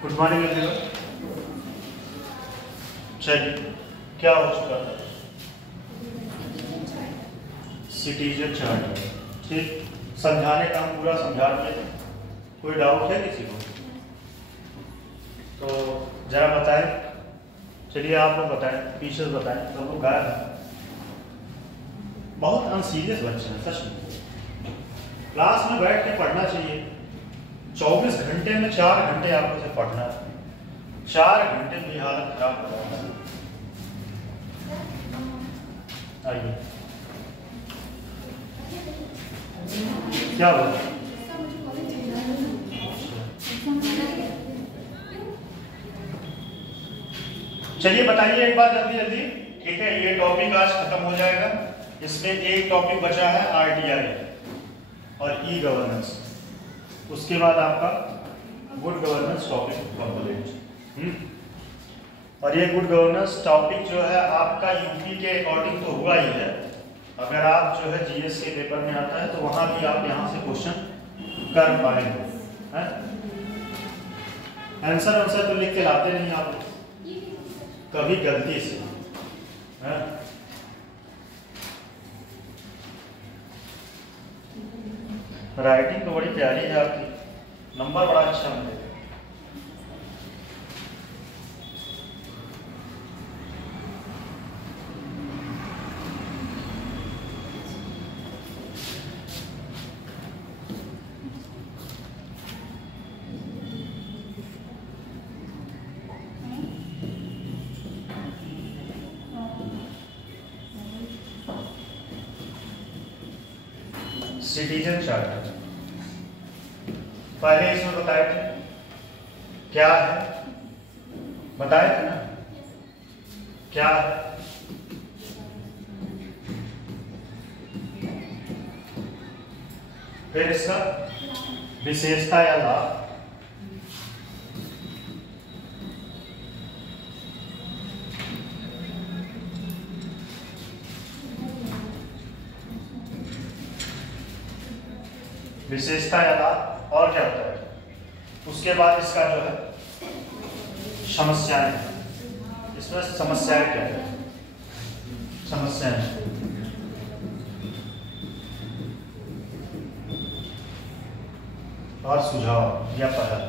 Good morning everyone. चलिए, क्या हो चुका था? Citizen chart. ठीक, समझाने का हम पूरा समझा दिए। कोई डाउट है किसी को? तो जरा बताएं। चलिए आप लोग बताएं, टीचर्स बताएं। तो लोग गायब हैं, बहुत अनसीरियस बच्चे हैं सच में। क्लास में बैठ के पढ़ना चाहिए। 24 घंटे में 4 घंटे आपको से पढ़ना है। 4 घंटे में हालत खराब हो जाता है। आइए, क्या बोला? चलिए बताइए एक बार जल्दी जल्दी। ठीक है, ये टॉपिक आज खत्म हो जाएगा। इसमें एक टॉपिक बचा है आरटीआई और ई गवर्नेंस। उसके बाद आपका गुड गवर्नेंस टॉपिक कंप्लीट। और ये गुड गवर्नेंस टॉपिक जो है आपका यूपी के अकॉर्डिंग तो हुआ ही है। अगर आप जो है जीएस के पेपर में आता है तो वहां भी आप यहाँ से क्वेश्चन कर पाएंगे। आंसर तो लिख के लाते नहीं आप कभी गलती से। राइटिंग तो बड़ी प्यारी है आपकी, नंबर बड़ा अच्छा मिलेगा। सिटीजन चार्टर पहले इसमें बताए थे क्या है, बताए थे ना क्या है। फिर इसका विशेषता या लाभ, विशेषता या लाभ और क्या होता है। उसके बाद इसका जो है समस्याएं, इसमें समस्याएं क्या है, समस्याएं और सुझाव या पहल।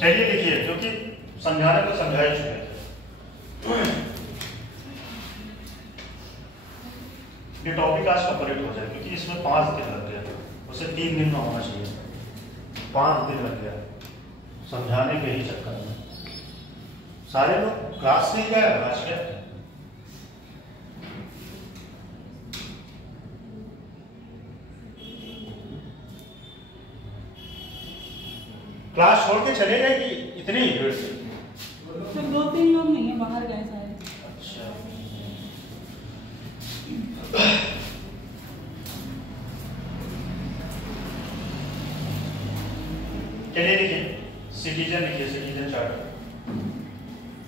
चलिए देखिए, क्योंकि समझाने को समझा ही चुके थे, ये टॉपिक आज कंप्लीट हो जाए। क्योंकि इसमें 5 दिन लग गया, उसे 3 दिन में होना चाहिए। 5 दिन लग गया समझाने के ही चक्कर में। सारे लोग क्लास से ही गए आज के। क्लास छोड़ के चले गए कि इतने ही भीड़ से? 2-3 लोग नहीं है, बाहर गए सारे। अच्छा, चलिए लिखिए, सिटीजन लिखिए, सिटीजन चार्टर।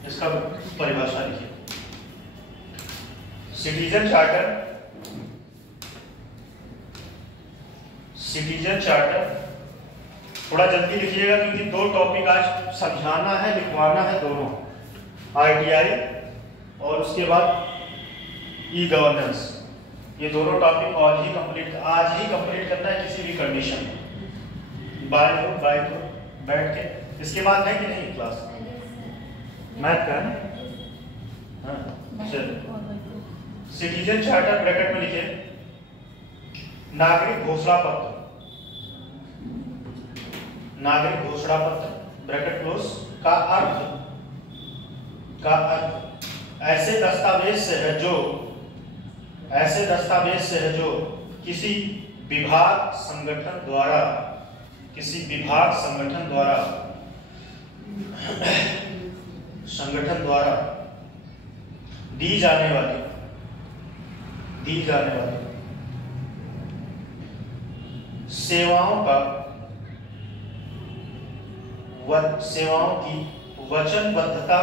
इसका परिभाषा लिखिए। सिटीजन चार्टर, सिटीजन चार्टर थोड़ा जल्दी लिखिएगा क्योंकि 2 टॉपिक आज समझाना है, लिखवाना है दोनों, आरटीआई और उसके बाद ई गवर्नेंस। ये दोनों टॉपिक आज ही कंप्लीट करना है किसी भी कंडीशन में। बाय हो बैठ के। इसके बाद है कि नहीं क्लास? मैथ का है ना? हाँ चलो। सिटीजन चार्टर ब्रैकेट में लिखिए, नागरिक घोषणा पत्र, नागरिक घोषणा पत्र ब्रैकेट क्लोज का अर्थ ऐसे दस्तावेज से है जो किसी विभाग संगठन द्वारा दी जाने वाली सेवाओं की वचनबद्धता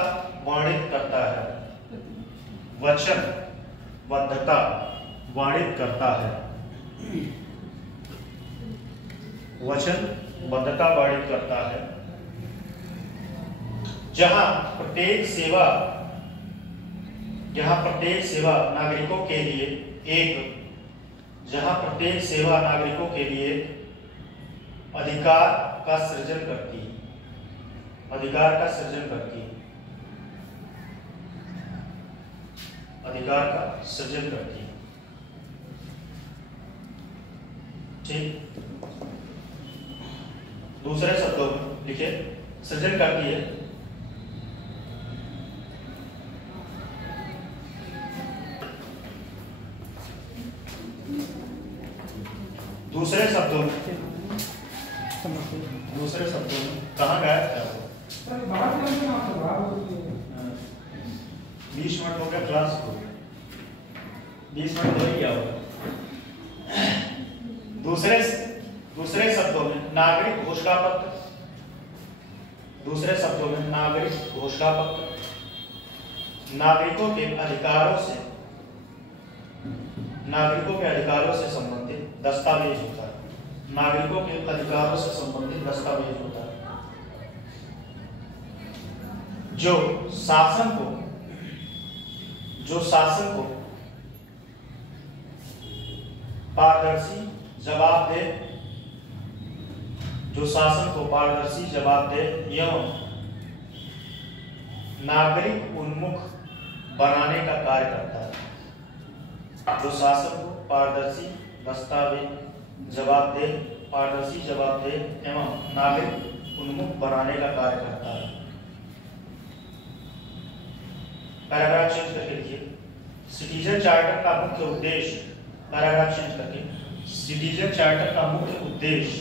वर्णित करता है। वचनबद्धता वर्णित करता है। वचनबद्धता वर्णित करता है। जहां प्रत्येक सेवा नागरिकों के लिए अधिकार का सृजन करती है। ठीक, दूसरे शब्दों में लिखिए, सृजन करती है। दूसरे शब्दों में कहाँ गया क्या हो? 20 मिनट हो गया क्लास को, 20 मिनट हो ही गया होगा। दूसरे शब्दों में नागरिक घोषणा पत्र, नागरिकों के अधिकारों से संबंधित दस्तावेज होता है। जो शासन को पारदर्शी जवाबदेह एवं नागरिक उन्मुख बनाने का कार्य करता है। जो शासन को पारदर्शी जवाबदेह एवं नागरिक उन्मुख बनाने का कार्य करता है। पैराग्राफ चेंज करके लिखिए, सिटीजन चार्टर का मुख्य उद्देश्य, पैराग्राफ चेंज करके, सिटीजन चार्टर का मुख्य उद्देश्य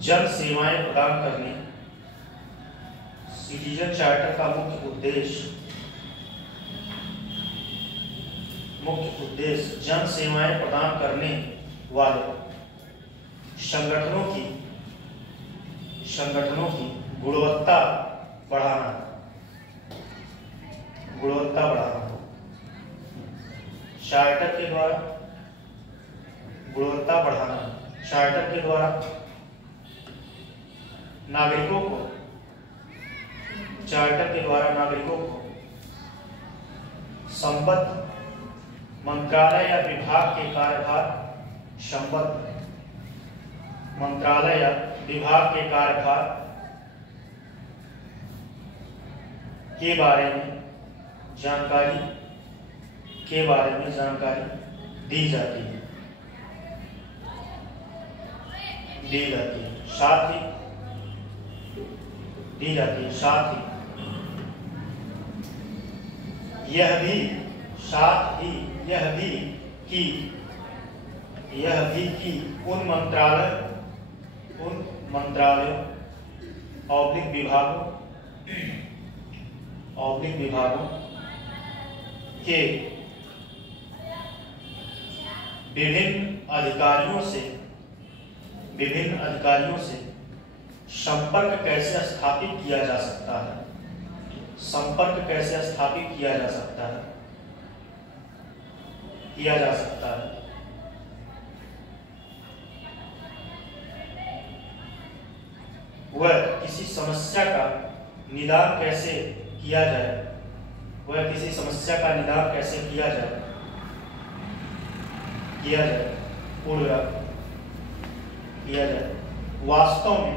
जन सेवाएं प्रदान करने, जन सेवाएं प्रदान करने वाले संगठनों की गुणवत्ता बढ़ाना। चार्टर के द्वारा गुणवत्ता बढ़ाना। चार्टर के द्वारा नागरिकों को संबद्ध मंत्रालय या विभाग के कार्यभार के बारे में जानकारी दी जाती है। साथ ही यह भी उन मंत्रालयों औद्योगिक विभागों के विभिन्न अधिकारियों से संपर्क कैसे स्थापित किया जा सकता है। वह किसी समस्या का निदान कैसे किया जाए, वास्तव में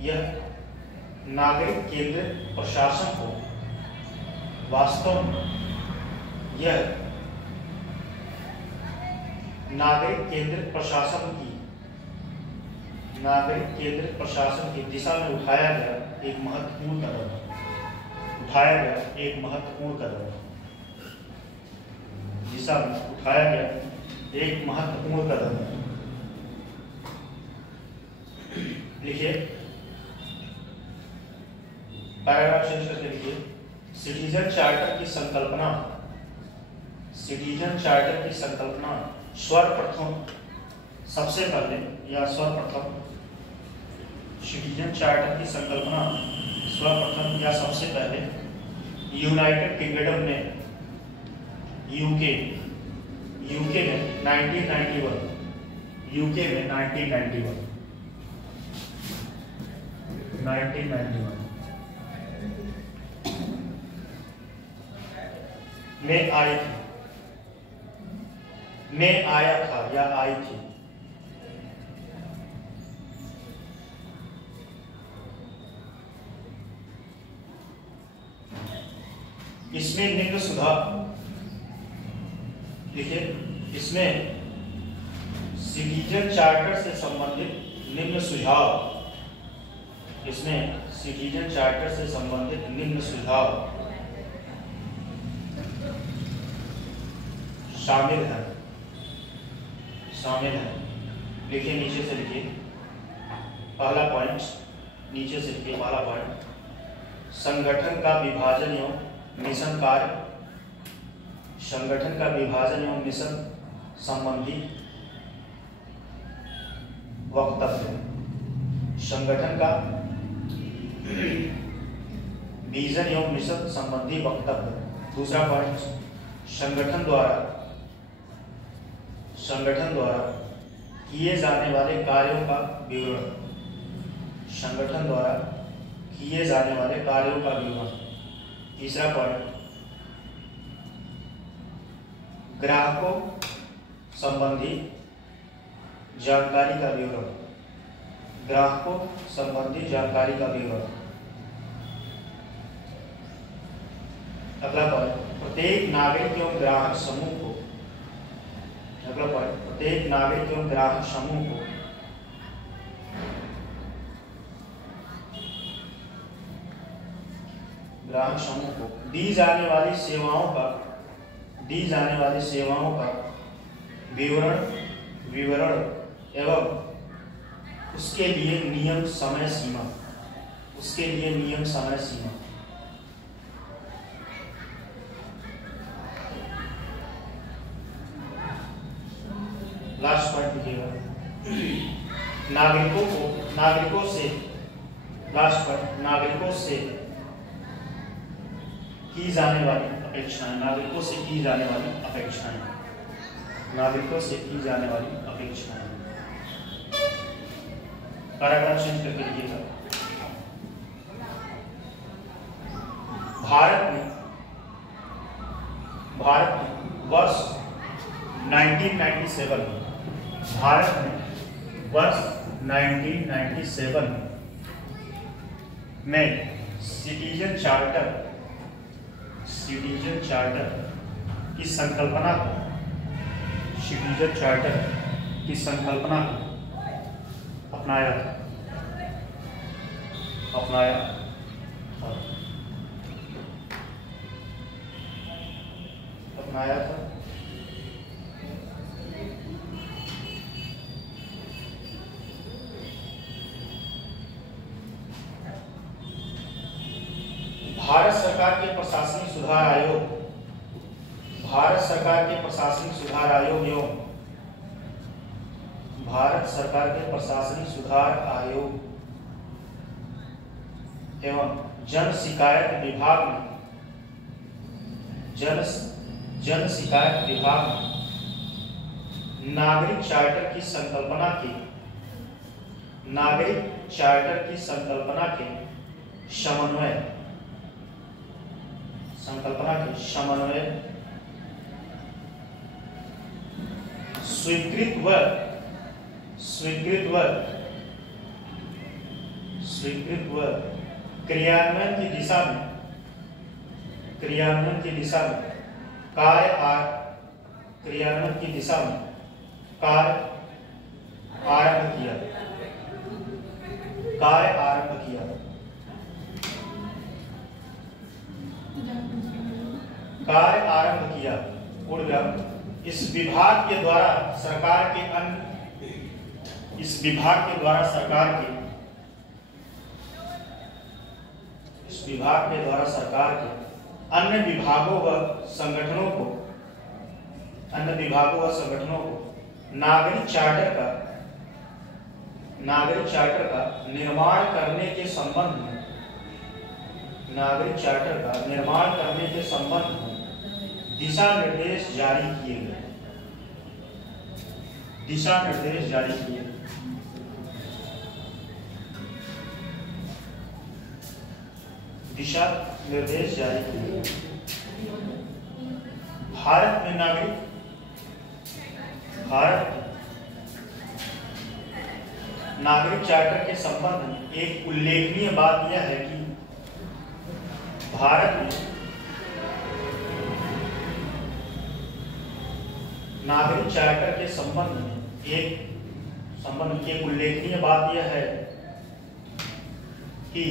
यह नागरिक केंद्रित प्रशासन को नागरिक केंद्रित प्रशासन की दिशा में उठाया गया एक महत्वपूर्ण कदम है। लिखिए, पैराग्राफ चेंज करके लिखिए, सिटीजन चार्टर की संकल्पना सर्वप्रथम सिटीजन चार्टर की संकल्पना सर्वप्रथम किया सबसे पहले यूनाइटेड किंगडम ने, यूके में 1991, यूके में 1991 में आई थी, में आया था या आई थी। इसमें निम्न सुधार, देखिए इसमें सिटीजन चार्टर से संबंधित निम्न सुझाव, इसमें सिटीजन चार्टर से संबंधित निम्न सुझाव शामिल है। लिखिए, नीचे से लिखिए पहला पॉइंट, नीचे से लिखिए पहला पॉइंट, संगठन का विभाजन एवं मिशन कार्य, संगठन का विभाजन एवं मिशन संबंधी वक्तव्य, संगठन का विजन एवं मिशन संबंधी वक्तव्य। दूसरा पॉइंट, संगठन द्वारा किए जाने वाले कार्यों का विवरण, संगठन द्वारा किए जाने वाले कार्यों का विवरण। तीसरा पॉइंट, ग्राहकों संबंधी जानकारी का विवरण, ग्राहकों संबंधी जानकारी का विवरण। अगला पॉइंट, प्रत्येक नागरिक एवं ग्राहक समूह को, अगला पॉइंट, प्रत्येक नागरिक एवं ग्राहक समूह को दी जाने वाली सेवाओं का विवरण एवं उसके लिए नियम समय सीमा, लास्ट पॉइंट लिखिएगा, नागरिकों से की जाने वाली अपेक्षाएं, पैराग्राफ चेंज करके लिखिएगा। भारत में वर्ष 1997 में सिटीजन चार्टर की संकल्पना को अपनाया था। भारत सरकार के प्रशासनिक सुधार आयोग एवं भारत सरकार के प्रशासनिक सुधार आयोग एवं जन शिकायत विभाग में नागरिक चार्टर की संकल्पना के समन्वय स्वीकृत व क्रियान्वयन की दिशा में कार्य आरंभ किया। इस विभाग के द्वारा सरकार के अन्य विभागों व संगठनों को नागरिक चार्टर का निर्माण करने के संबंध में नागरिक चार्टर का निर्माण करने के संबंध में दिशा निर्देश जारी किए गए। दिशा निर्देश जारी किए। दिशा निर्देश जारी किए। भारत में नागरिक चार्टर के संबंध में एक उल्लेखनीय बात यह है कि भारत में नागरिक चार्टर के संबंध में एक उल्लेखनीय बात यह है कि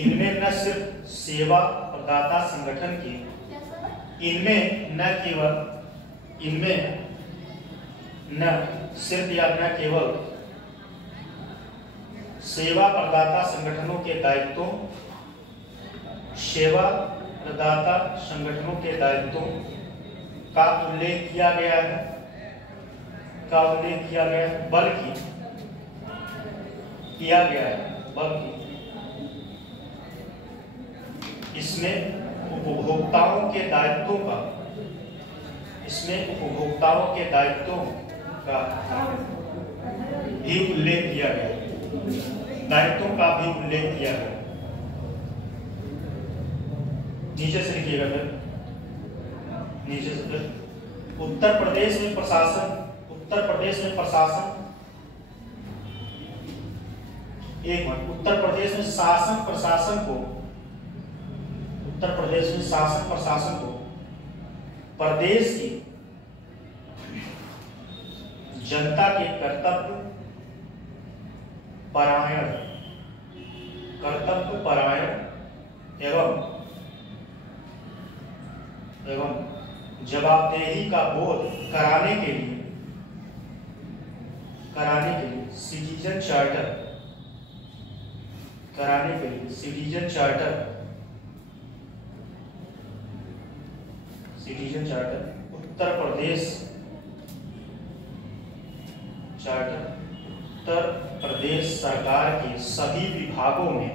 इनमें न सिर्फ सेवा प्रदाता संगठन के इनमें न सिर्फ या न केवल सेवा प्रदाता संगठनों के दायित्वों का उल्लेख किया गया है, बल्कि इसमें उपभोक्ताओं के दायित्वों का भी उल्लेख किया गया। नीचे से लिखिएगा फिर। नीचे से फिर उत्तर प्रदेश में प्रशासन उत्तर प्रदेश में शासन प्रशासन को प्रदेश की जनता के कर्तव्य परायण एवं जवाबदेही का बोध कराने के लिए सिटीजन चार्टर उत्तर प्रदेश सरकार के सभी विभागों में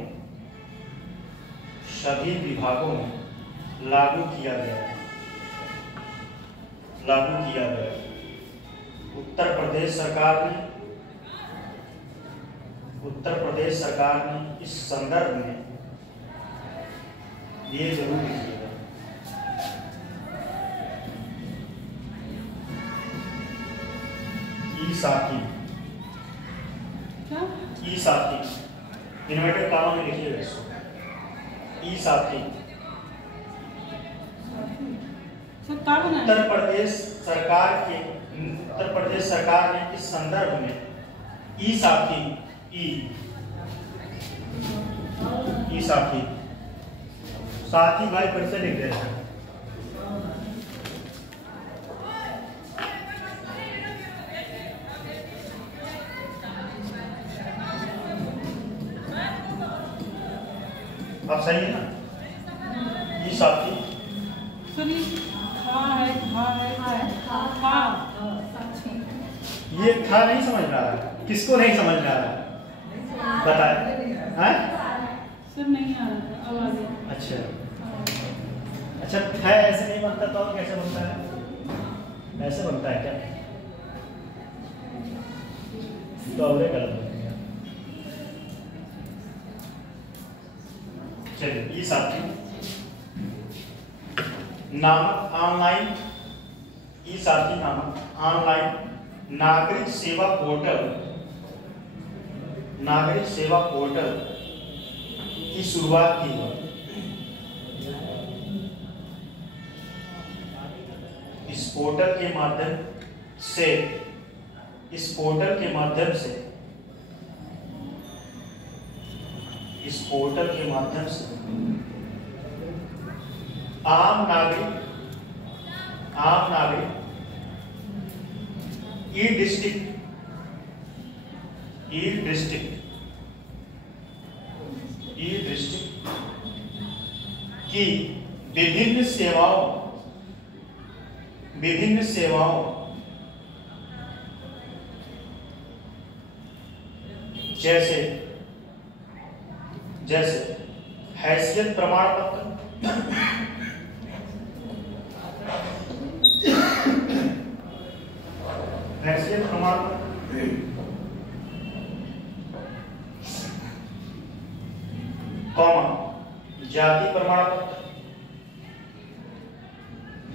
लागू किया गया। उत्तर प्रदेश सरकार ने इस संदर्भ में ये जरूर लिखिएगा। ई साथी इन्वर्टेड कामा में लिखिएगा इसको। ई साथी उत्तर प्रदेश सरकार ने इस संदर्भ में ई साथी भाई फिर से लिख देना। अब सही है ना? ई साथी ये था नहीं समझ रहा है। किसको नहीं समझ रहा है बताए? सब नहीं आ रहा, अब आ गया। अच्छा है ऐसे नहीं बनता तो और कैसे बनता है? ऐसे बनता है क्या? तो और गलत हो गया। चलिए ई साथी नामक ऑनलाइन नागरिक सेवा पोर्टल की शुरुआत की गई। इस पोर्टल के माध्यम से आम नागरिक ई डिस्ट्रिक्ट की विभिन्न सेवाओं जैसे जैसे हैसियत प्रमाण पत्र, हैसियत प्रमाण पत्र, कॉमा जाति प्रमाण पत्र,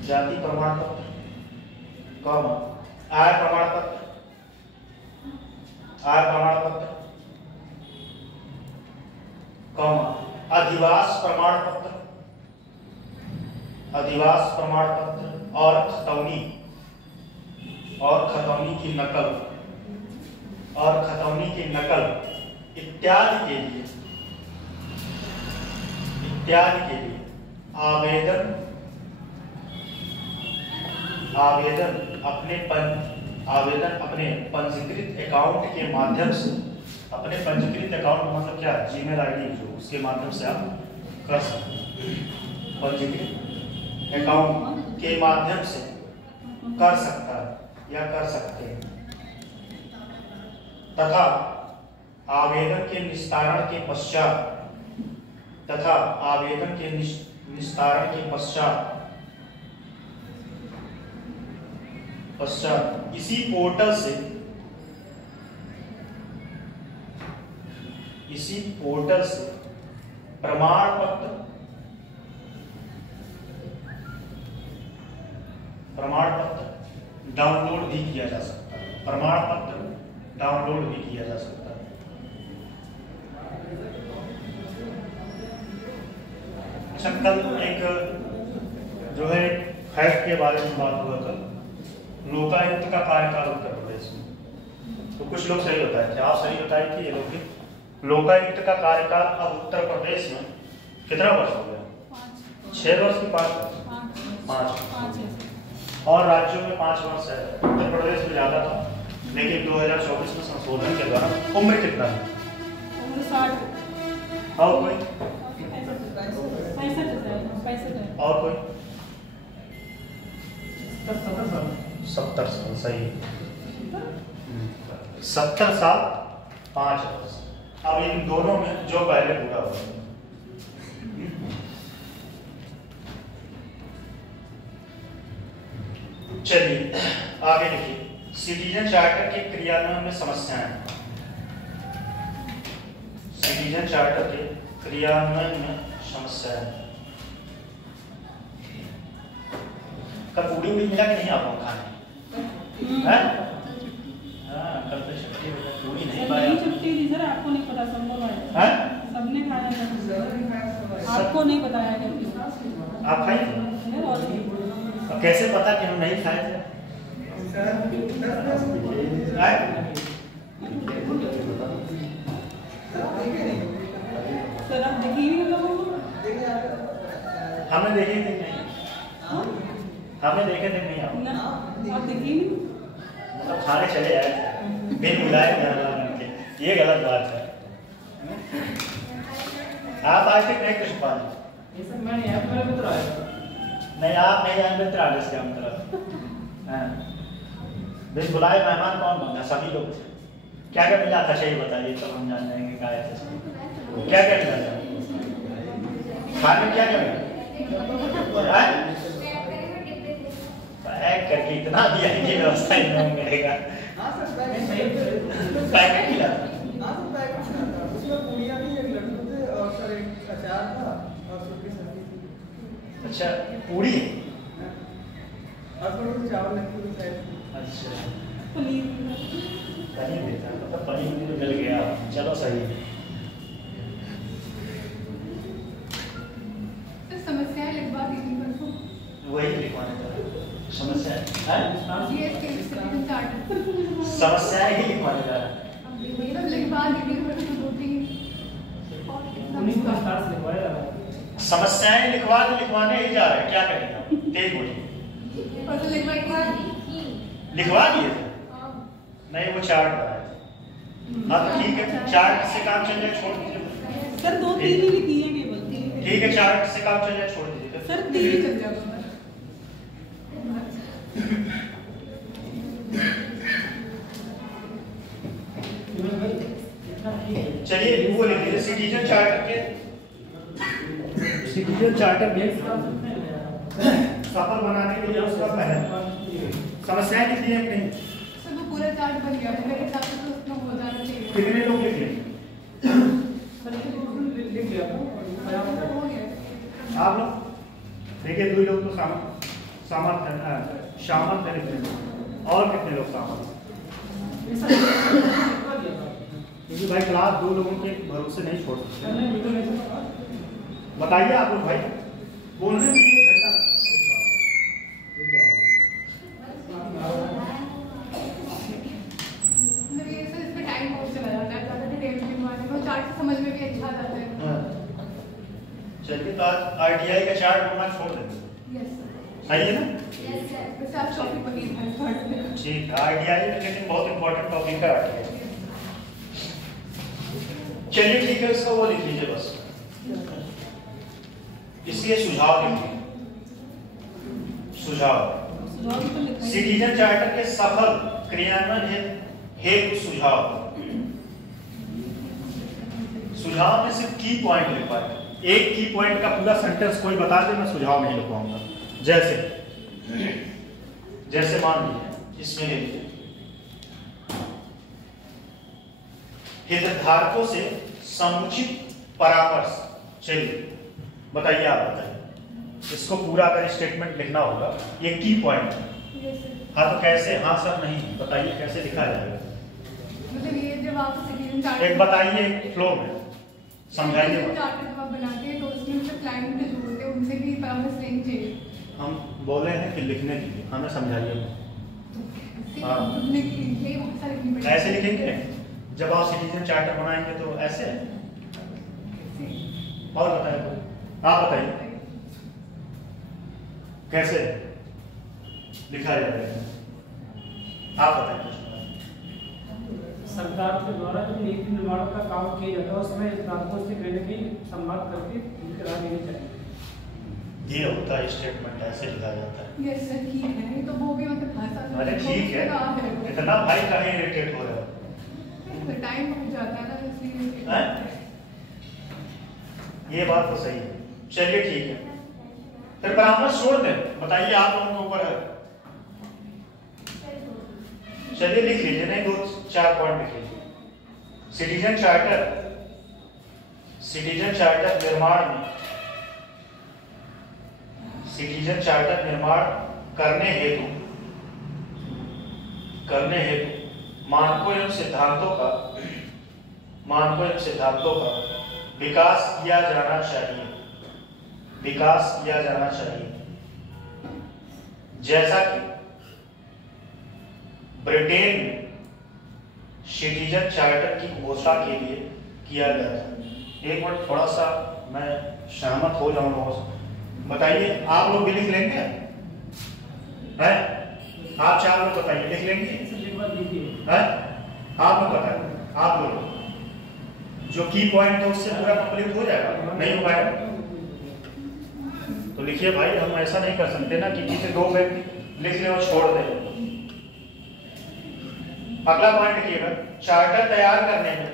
जाति प्रमाण पत्र, कॉमा आय प्रमाण पत्र, आय प्रमाण पत्र, कॉमा अधिवास प्रमाण पत्र, अधिवास प्रमाण पत्र और खतौनी की नकल, और खतौनी की नकल इत्यादि के लिए आवेदन अपने पंजीकृत अकाउंट के माध्यम से, अपने पंजीकृत अकाउंट मतलब क्या, जीमेल आईडी जो, उसके माध्यम से आप कर सकते हैं। पंजीकृत अकाउंट के माध्यम से कर सकता है या कर सकते हैं, तथा आवेदन के निस्तारण के पश्चात इसी पोर्टल से प्रमाण पत्र डाउनलोड भी किया जा सकता है, प्रमाण पत्र डाउनलोड भी किया जा सकता है। अच्छा, कल एक जो है फैक्ट के बारे में बात हुआ, कल लोकायुक्त का कार्यकाल उत्तर प्रदेश में, तो कुछ लोग सही बताए थे, आप सही बताए थे ये लोग भी। लोकायुक्त का कार्यकाल अब उत्तर प्रदेश में कितना वर्ष हो गया? 6 वर्ष की 5 वर्ष, 5 और राज्यों में 5 वर्ष है। उत्तर प्रदेश में ज्यादा था, लेकिन 2024 में संशोधन के द्वारा उम्र कितना है? उम्र 60। और कोई? 65 और कोई? 70 साल, सही। 70 साल 5 वर्ष। अब इन दोनों में जो पहले पूरा हुआ, चलिए आगे देखिए। सिटीजन चार्टर के क्रियान्वयन में समस्याएं, सिटीजन चार्टर के क्रियान्वयन में समस्याएं। कब पूरी भी मिला कि नहीं आपको खाने? हैं? हाँ, कल तो छुट्टी हो, पूरी नहीं पाया। छुट्टी थी सर, आपको नहीं पता, संभव है। सबने खाया था, आपको नहीं बताया गया। आप खाए? कैसे पता कि हम नहीं खाए थे? सर आप देखिए लोगों को, हमें देखे थे नहीं, हमें देखे थे नहीं आप देखिए, मतलब खाने चले आए थे बिन बुलाए के, ये गलत बात है। आप आज तक नहीं कुछ पाए? नहीं, आप नहीं आए मित्र आदेश के हम तरफ। बिन बुलाए मेहमान कौन बनता? सभी लोग थे। क्या क्या मिला था सही बताइए, तो हम जान जाएंगे क्या है। क्या क्या मिला था खाने में? क्या क्या मिला? पैक करके इतना दिया कि व्यवस्था ही नहीं मिलेगा। पैकेट मिला था, अच्छा पूरी है, चावल। अच्छा पनीर देता, मतलब पनीर भी तो मिल गया, चलो सही है। समस्याएं लिखवा दीजिए परसों, वही लिखवाने का समस्या समस्याएं ही लिखवाने का लिखवा दीजिए। समस्याएं लिखवाने ही जा रहे हैं, क्या करेंगे? तेज बोलिए। लिखवा दिए थे? नहीं, वो चार्ट बनाए थे। अब ठीक है, चार्ट से काम चल जाए, छोड़ दीजिए सर। 2-3 ही लिखी है केवल। ठीक है, चार्ट से काम चल जाए, छोड़ दीजिए सर। 3 ही चल जाएगा। चलिए वो लिख लीजिए सिटीजन चार्टर के सफल बनाने के लिए उसका पहला समस्याएं लिख दी है कि नहीं? सर वो पूरा चार्ट बन गया मेरे हिसाब से, तो उसमें हो जाना चाहिए। कितने लोग लिखे? लिख लिया हो गया। आप लोग देखिए, 2 लोग तो शामिल थे लिखने में, और कितने लोग शामिल? क्योंकि भाई क्लास 2 लोगों के भरोसे नहीं छोड़ सकते। बताइए आप लोग भाई, बोलने में 1 घंटा इसमें टाइम बहुत चला जाता है, ज़्यादा डिटेल में मारने में, चार्ट समझ में भी अच्छा आता है। चलिए तो आज आरटीआई का चार्ट बनना छोड़ देंगे। Yes sir. सही है ना? Yes sir. वैसे आप टॉपिक बनी है चार्ट में। ठीक है, आरटीआई लेकिन बहुत इंपॉर्टेंट टॉपिक है आरटीआई। चलिए ठीक है, इसका वो लिख लीजिए बस, इसलिए सुझाव लिखिए। सुझाव सिटीजन चार्टर के सफल क्रियान्वयन हेतु सुझाव। सुझाव में सिर्फ की पॉइंट लिख पाए, एक की पॉइंट का पूरा सेंटेंस कोई बता दे, मैं सुझाव नहीं लिख पाऊंगा। जैसे मान लीजिए इसमें ले लीजिए, हितधारकों से समुचित परामर्श। चलिए बताइए, आप बताइए, इसको पूरा अगर स्टेटमेंट लिखना होगा, ये की पॉइंट है। हाँ तो कैसे? हाँ सर नहीं, बताइए कैसे लिखा जाएगा? मतलब ये जब आप सिटीजन चार्ट एक बताइए फ्लो में, समझाइए। चार्ट जब आप बनाते हैं तो उसमें जो क्लाइंट जो होते हैं उनसे भी परामर्श लेनी चाहिए। हम बोले हैं कि लिखने के लिए, हमें समझाइए। हाँ ऐसे लिखेंगे जब आप सिटीजन चार्टर बनाएंगे तो ऐसे। और बताइए, आप बताइए कैसे लिखा जाएगा? आप बताइए। सरकार के द्वारा जो नीति निर्माण का काम किया जाता है उसमें हितधारकों से कहीं न कहीं संवाद करके उनकी राय लेनी चाहिए। ये होता है स्टेटमेंट, ऐसे लिखा जाता है। यस सर, ठीक है। तो वो भी मतलब भाषा में अरे ठीक है, इतना भाई कहीं इरिटेट हो रहा है? टाइम हो जाता है ना, इसलिए। ये बात तो सही है। चलिए ठीक है, फिर परामर्श छोड़ दें, बताइए आप लोगों के ऊपर है। चलिए लिख लीजिए, नहीं 2-4 पॉइंट लिख लीजिए। सिटीजन चार्टर निर्माण करने हेतु मानकों एवं सिद्धांतों का विकास किया जाना चाहिए। जैसा कि ब्रिटेन में सिटीजन चार्टर की घोषणा के लिए किया गया था। एक मिनट, थोड़ा सा मैं सहमत हो जाऊंगा। बताइए, आप लोग भी लिख लेंगे? हैं? आप 4 लोग बताइए, लिख लेंगे? हैं? आप लोग बताइए, आप लोग जो की पॉइंट है उससे पूरा कंप्लीट हो जाएगा? नहीं हो पाएगा तो लिखिए भाई, हम ऐसा नहीं कर सकते ना कि किसी 2 व्यक्ति लिख ले और छोड़ दे। अगला पॉइंट लिखिएगा, चार्टर तैयार करने में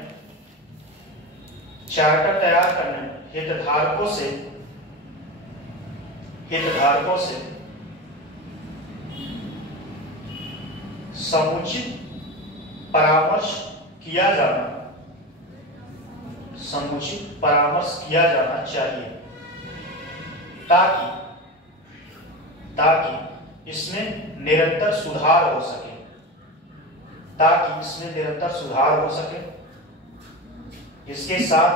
हितधारकों से समुचित परामर्श किया जाना चाहिए ताकि इसमें निरंतर सुधार हो सके। इसके साथ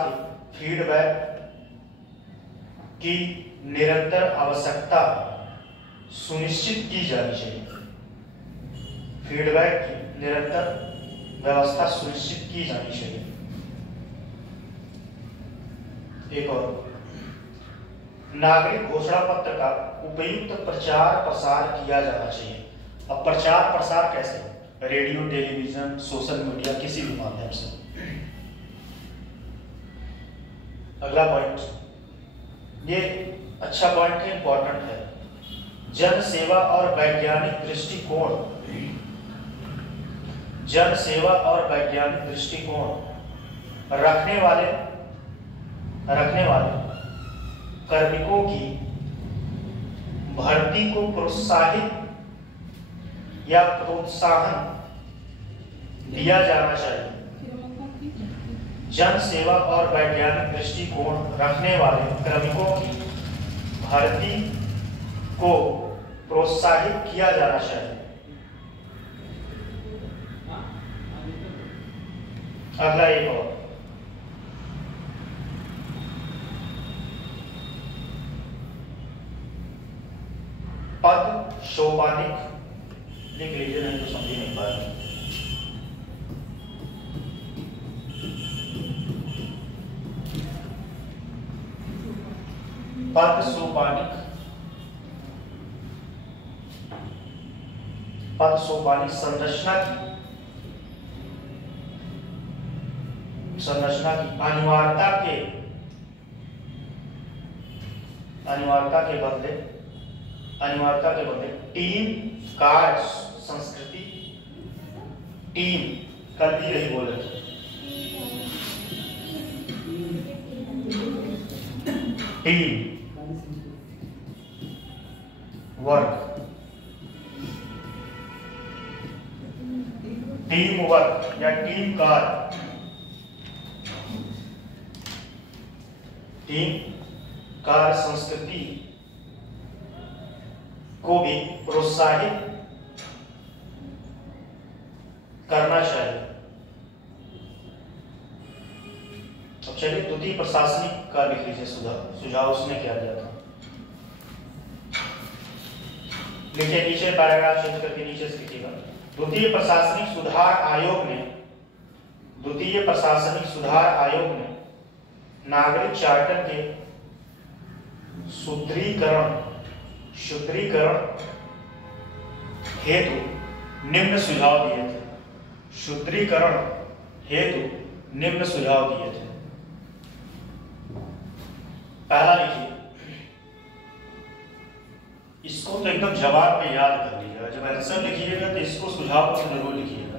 ही फीडबैक की निरंतर आवश्यकता सुनिश्चित की जानी चाहिए। फीडबैक की निरंतर व्यवस्था सुनिश्चित की जानी चाहिए। एक और, नागरिक घोषणा पत्र का उपयुक्त प्रचार प्रसार किया जाना चाहिए। अब प्रचार प्रसार कैसे? रेडियो, टेलीविजन, सोशल मीडिया, किसी भी माध्यम से। अगला पॉइंट, ये अच्छा पॉइंट है, इंपॉर्टेंट है। जन सेवा और वैज्ञानिक दृष्टिकोण जन सेवा और वैज्ञानिक दृष्टिकोण रखने वाले कार्मिकों की भर्ती को प्रोत्साहित या प्रोत्साहन दिया जाना चाहिए। जन सेवा और वैज्ञानिक दृष्टिकोण रखने वाले कार्मिकों की भर्ती को प्रोत्साहित किया जाना चाहिए। अगला एक और, पद सोपानिक, लिख लीजिए नहीं तो समझ नहीं पा रहे। पद सोपानिक, पद सोपानिक संरचना की अनिवार्यता के बदले टीम कार्य संस्कृति, टीम कल भी यही बोले थे, टीम वर्क, टीम वर्क या टीम कार्य, टीम कार्य संस्कृति को भी प्रोत्साहित करना चाहिए। अब चलिए द्वितीय प्रशासनिक का लिख लीजिए सुझाव उसने क्या दिया था। लिखिए नीचे पैराग्राफ चेंज करके नीचे से लिखिएगा। द्वितीय प्रशासनिक सुधार आयोग ने नागरिक चार्टर के सुदृढ़ीकरण हेतु निम्न सुझाव दिए थे। सुदृढ़ीकरण हेतु निम्न सुझाव दिए थे। पहला लिखिए, इसको तो एकदम जवाब पे याद कर लीजिएगा। जब आंसर लिखिएगा तो इसको सुझाव को जरूर लिखिएगा।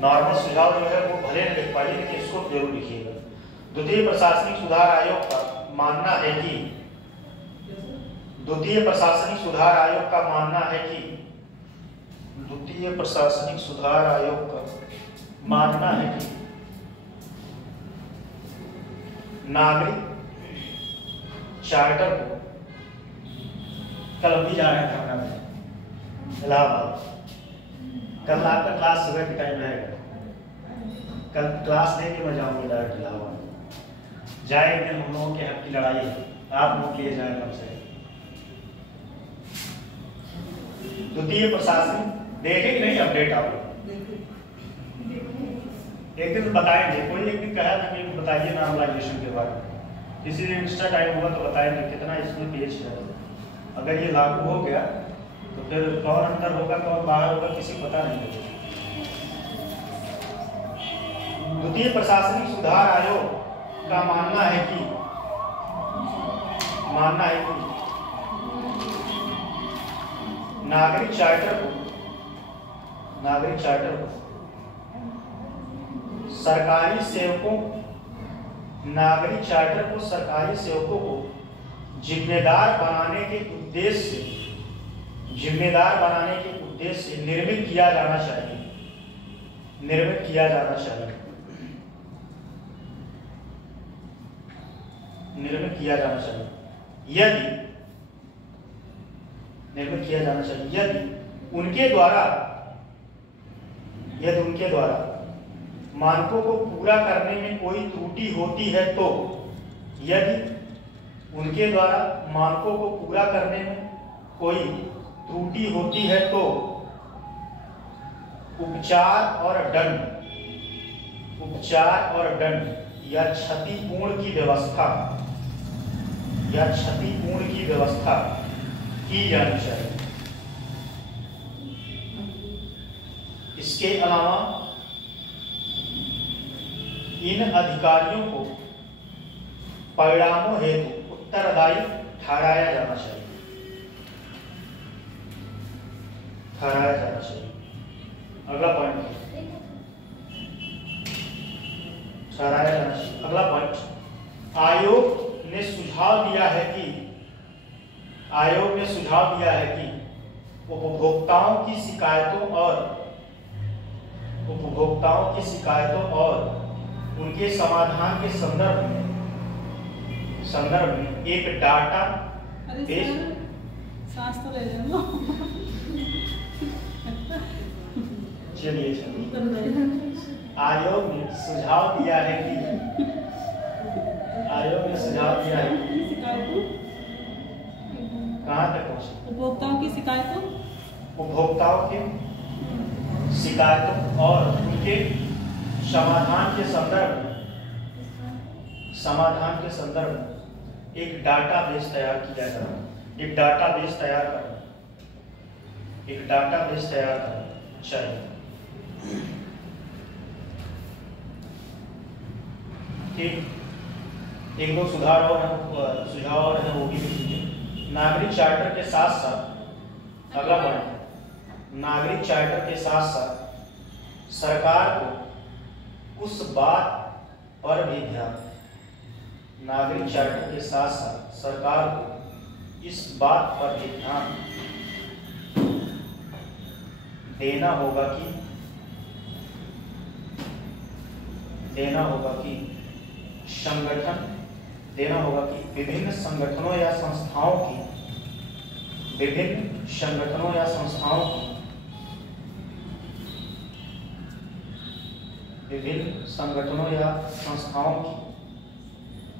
नॉर्मल सुझाव जो है वो भले न लिख पाइए, लेकिन इसको जरूर लिखिएगा। द्वितीय प्रशासनिक सुधार आयोग का मानना है कि नागरिक चार्टर को, कल हम भी जा रहे हैं पटना में इलाहाबाद, कल आपका क्लास सुबह के टाइम रहेगा। कल क्लास नहीं कि मैं जाऊंगा डायरेक्ट इलाहाबाद, जाएंगे हम लोगों के हक की लड़ाई आप लोग किए जाए कम से। द्वितीय प्रशासनिक देखेंगे नहीं अपडेट आप लोग, एक दिन बताएंगे। कोई एक दिन कहा था कि बताइए नॉर्मलाइजेशन के बारे में, किसी दिन एक्स्ट्रा टाइम होगा तो बताएंगे कितना इसमें पेज है। अगर ये लागू हो गया तो फिर कौन अंदर होगा कौन बाहर होगा किसी को पता नहीं होगा। द्वितीय प्रशासनिक सुधार आयोग का मानना है कि नागरिक चार्टर को सरकारी सेवकों को जिम्मेदार बनाने के उद्देश्य से निर्मित किया जाना चाहिए। यदि उनके द्वारा मानकों को पूरा करने में कोई त्रुटि होती है तो, यदि उनके द्वारा मानकों को पूरा करने में कोई त्रुटि होती है तो उपचार और दंड या क्षतिपूर्ण की व्यवस्था की जानी चाहिए। इसके अलावा इन अधिकारियों को परिणामों हेतु उत्तरदायी ठहराया जाना चाहिए। अगला पॉइंट ठहराया जाना चाहिए। अगला पॉइंट, आयोग ने सुझाव दिया है कि उपभोक्ताओं की शिकायतों और उनके समाधान के संदर्भ में एक डाटा बेस। सांस तो ले लो। चलिए आयोग ने सुझाव दिया है कि कहाँ तक पहुंचे? उपभोक्ताओं की शिकायतों और उनके समाधान के संदर्भ में एक डाटाबेस तैयार किया जाए। एक डाटाबेस तैयार करना चाहिए। ठीक, एक दो सुझाव और हैं वो भी लीजिए। नागरिक चार्टर के साथ साथ अगला पॉइंट, नागरिक चार्टर के साथ साथ सरकार को उस बात पर भी ध्यान देना होगा कि विभिन्न संगठनों या संस्थाओं की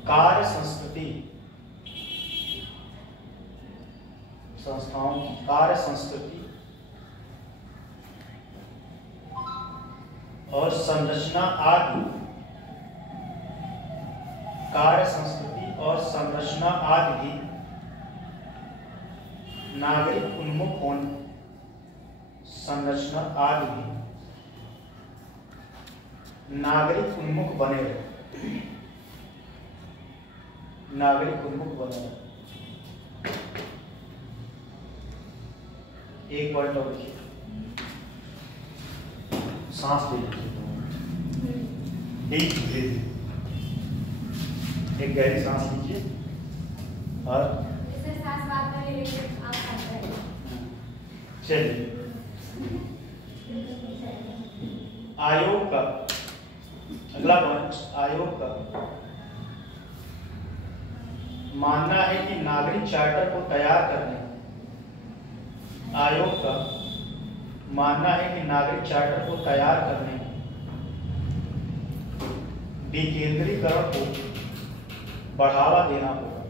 कार्य संस्कृति और संरचना आदि भी नागरिक उन्मुख बने रहे। एक पॉइंट और लिखिए, सांस ले लीजिए, एक गहरी सांस लीजिए और चलिए आयोग का अगला पॉइंट, आयोग का मानना है कि नागरिक चार्टर को तैयार करने में विकेंद्रीकरण को बढ़ावा देना होगा।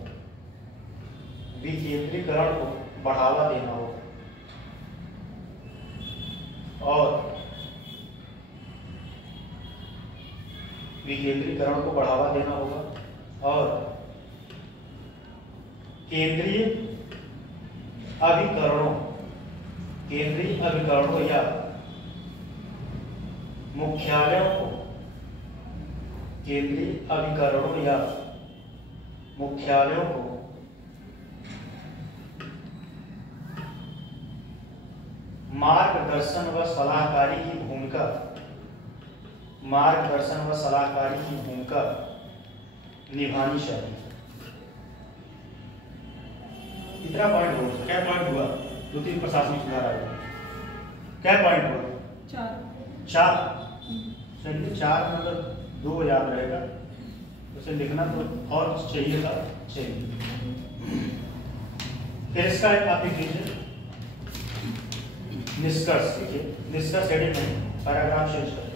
और केंद्रीय अभिकरणों या मुख्यालयों को मार्गदर्शन व सलाहकारी की भूमिका निभानी चाहिए। इतना पॉइंट हुआ, क्या पॉइंट हुआ? 2-3 प्रशासनिक सुधार आए, क्या पॉइंट हुआ? 4। चलिए 4 मतलब 2 याद रहेगा, उसे लिखना तो और चाहिए। फिर इसका एक आप लीजिए निष्कर्ष। देखिए निष्कर्ष हेडिंग में पैराग्राफ चेंज करते हैं।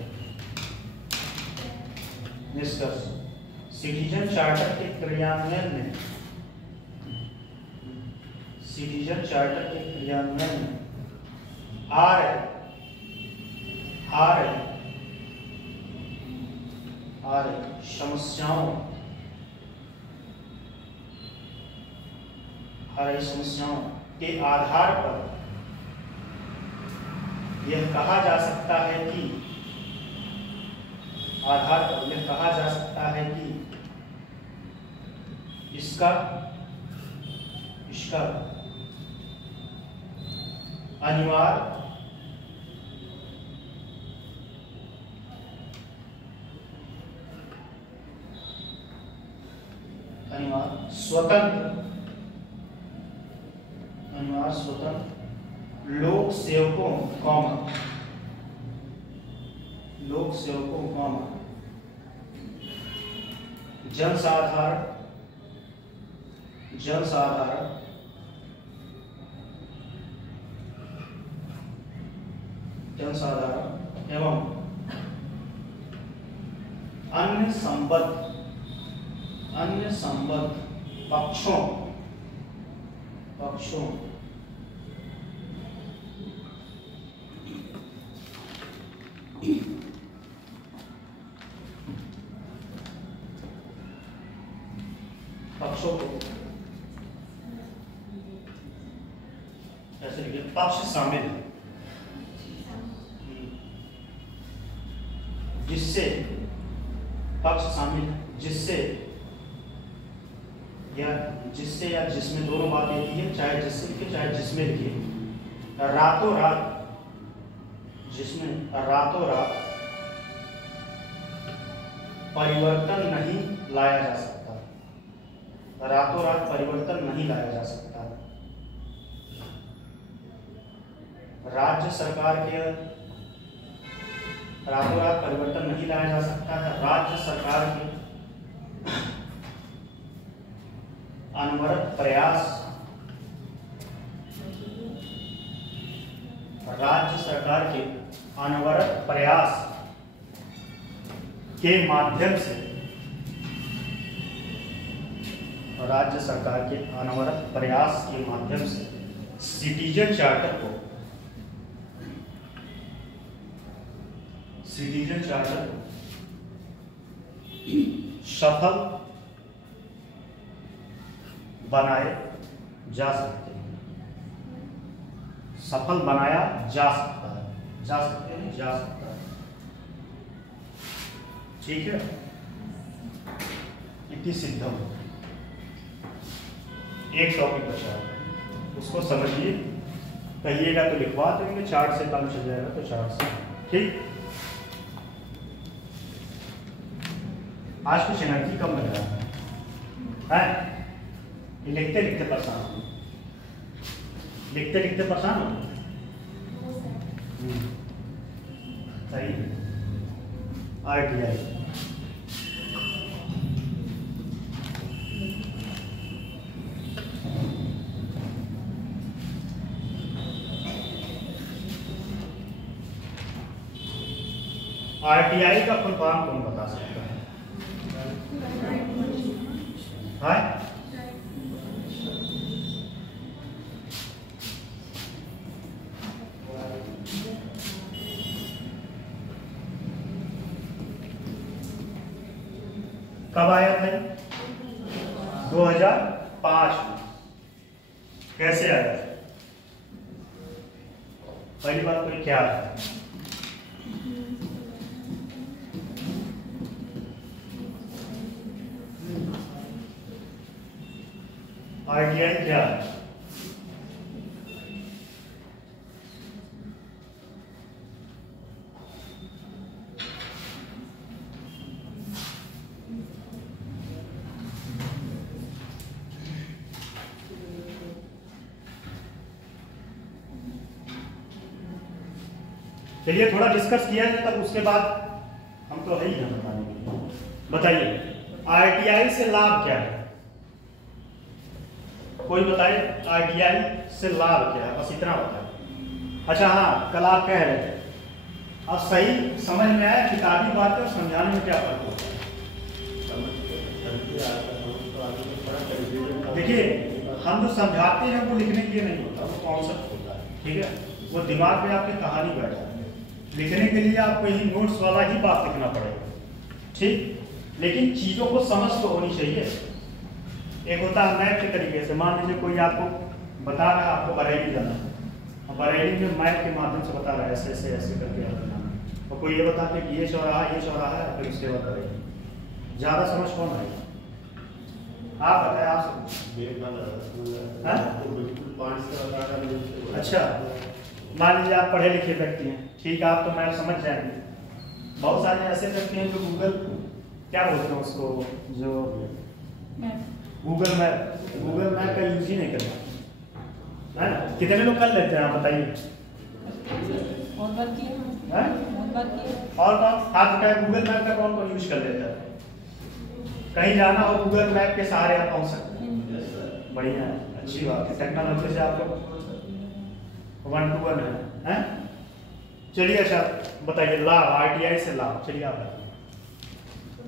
निष्कर्ष, सिटीजन चार्टर के क्रियान्वयन में आ रहे समस्याओं के आधार पर यह कहा जा सकता है कि इसका अनिवार्य स्वतंत्र लोक सेवकों जनसाधारण एवं अन्य संबद्ध पक्षों को ऐसे लिखिए, पक्ष शामिल है जिससे या जिसमें दोनों बात एक ही है, चाहे जिससे लिखिए चाहे जिसमें लिखिए, रातों रात परिवर्तन नहीं लाया जा सकता। राज्य सरकार के रातों रात परिवर्तन नहीं लाया जा सकता है। राज्य सरकार के अनवरत प्रयास के माध्यम से सिटीजन चार्टर को सफल बनाया जा सकता है। ठीक है, इति सिद्धम। एक टॉपिक बचा है, उसको समझिए, कहिएगा तो लिखवा देंगे, चार्ट से काम चल जाएगा तो चार्ट से। ठीक, आज कुछ एनर्जी कम लग रहा है, लिखते लिखते परेशान हो। सही, RTI का फुल फॉर्म कौन बता सकता है? कब आया था? 2005 में। कैसे आया? पहली बात तो क्या है? RTI क्या है? चलिए थोड़ा डिस्कस किया जाए, तब उसके बाद हम तो है ही हैं बताने के लिए। बताइए RTI से लाभ क्या है? कोई बताए RTI से लाभ क्या है? बस इतना बताए। अच्छा हाँ, कल आप कह रहे थे, अब सही समझ में आया किताबी बातें और समझाने में क्या फर्क होता है? देखिए हम जो समझाते हैं वो लिखने के लिए नहीं होता, वो कॉन्सेप्ट होता है। ठीक है, वो दिमाग में आपकी कहानी बैठ जाती है। लिखने के लिए आपको यही नोट्स वाला ही बात लिखना पड़ेगा। ठीक, लेकिन चीजों को समझ तो होनी चाहिए। एक होता है मैप के तरीके से, मान लीजिए कोई आपको बता रहा है आपको बरेली जाना है, बरेली में मैप के माध्यम से बता रहा है ऐसे ऐसे ऐसे करके आपको जाना है, और कोई ये बता के ये चौराहा है, फिर उसके बाद बरेली। ज़्यादा समझ कौन आएगी? आप बताएं, आप अच्छा, मान लीजिए आप पढ़े लिखे व्यक्ति हैं, ठीक है, आप तो मैप समझ जाएंगे। बहुत सारे ऐसे व्यक्ति हैं जो गूगल क्या बोलते हैं उसको, जो गूगल मैप का यूज ही नहीं करना है ना। कितने लोग कर लेते हैं आप बताइए? बहुत बार किए हैं? बहुत बार किए। और कौन हाथ उठाए? गूगल मैप का कौन कौन यूज कर लेता है? कहीं जाना हो गूगल मैप के सहारे आप पहुंच सकते हैं। बढ़िया है, अच्छी बात है। टेक्नोलॉजी से आप लोग 1 to 1 है। चलिए अच्छा बताइए लाभ, आरटीआई से लाभ, चलिए आप बताइए।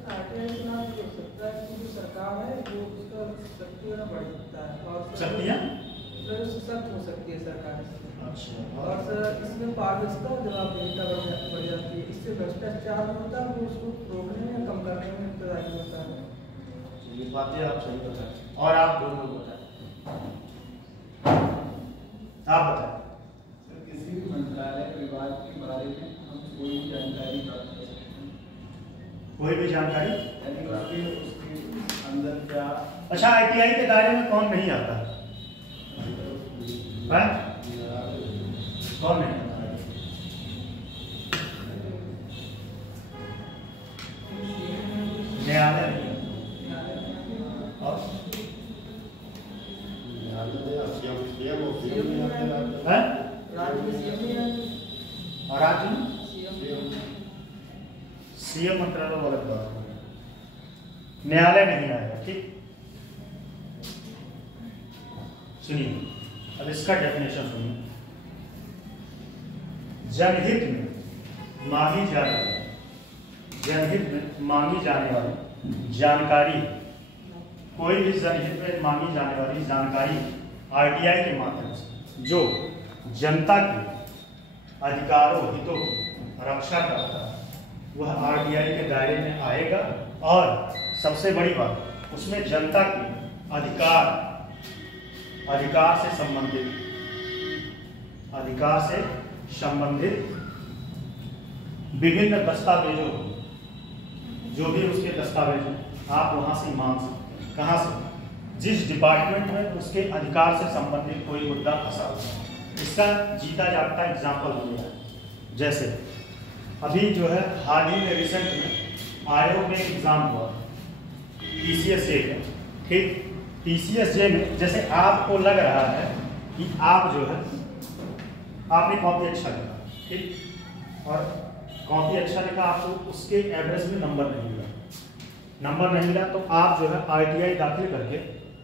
आरटीआई से लाभ ये हो सकता है कि जो सरकार है वो उसका शक्ति बढ़ सकता है और शक्तियाँ सशक्त हो सकती है सरकार। अच्छा। और सर इसमें पारदर्शिता और जवाबदेहिता बढ़ जाती है। इससे भ्रष्टाचार जो होता है वो उसको रोकने में कम करने में मदद होता है। ये बातें आप सही बताएं। और आप दोनों लोग बताएं, आप बताएं। सर किसी भी मंत्रालय विभाग के बारे में हम कोई भी जानकारी प्राप्त कर सकते हैं। कोई भी जानकारी यानी उसके अंदर क्या। अच्छा आईटीआई के दायरे में कौन नहीं आता है? कौन नहीं आता है? न्यायालय और हैं? और राज्य में सीएम मंत्रालय वाला बात है। न्यायालय नहीं आएगा। ठीक, सुनिए अब इसका डेफिनेशन सुनिए। जनहित में मांगी जाने वाली, जनहित में मांगी जाने वाली जानकारी, कोई भी जनहित में मांगी जाने वाली जानकारी आरटीआई के माध्यम से जो जनता के अधिकारों हितों की रक्षा करता है वह आरटीआई के दायरे में आएगा। और सबसे बड़ी बात उसमें जनता के अधिकार से संबंधित विभिन्न दस्तावेजों, जो भी उसके दस्तावेज हैं आप वहां से मांग सकते हैं। कहां से? जिस डिपार्टमेंट में उसके अधिकार से संबंधित कोई मुद्दा फंसा हुआ है। इसका जीता जागता एग्जाम्पल दिया है। जैसे अभी जो है हाल ही में रिसेंट में आयोग में एग्जाम हुआ TCS-J का। ठीक, TCS-J में जैसे आपको लग रहा है कि आप जो है आपने कॉपी अच्छा लिखा, ठीक, और कॉपी अच्छा लिखा, आपको उसके एवरेज में नंबर नहीं मिला तो आप जो है आरटीआई दाखिल करके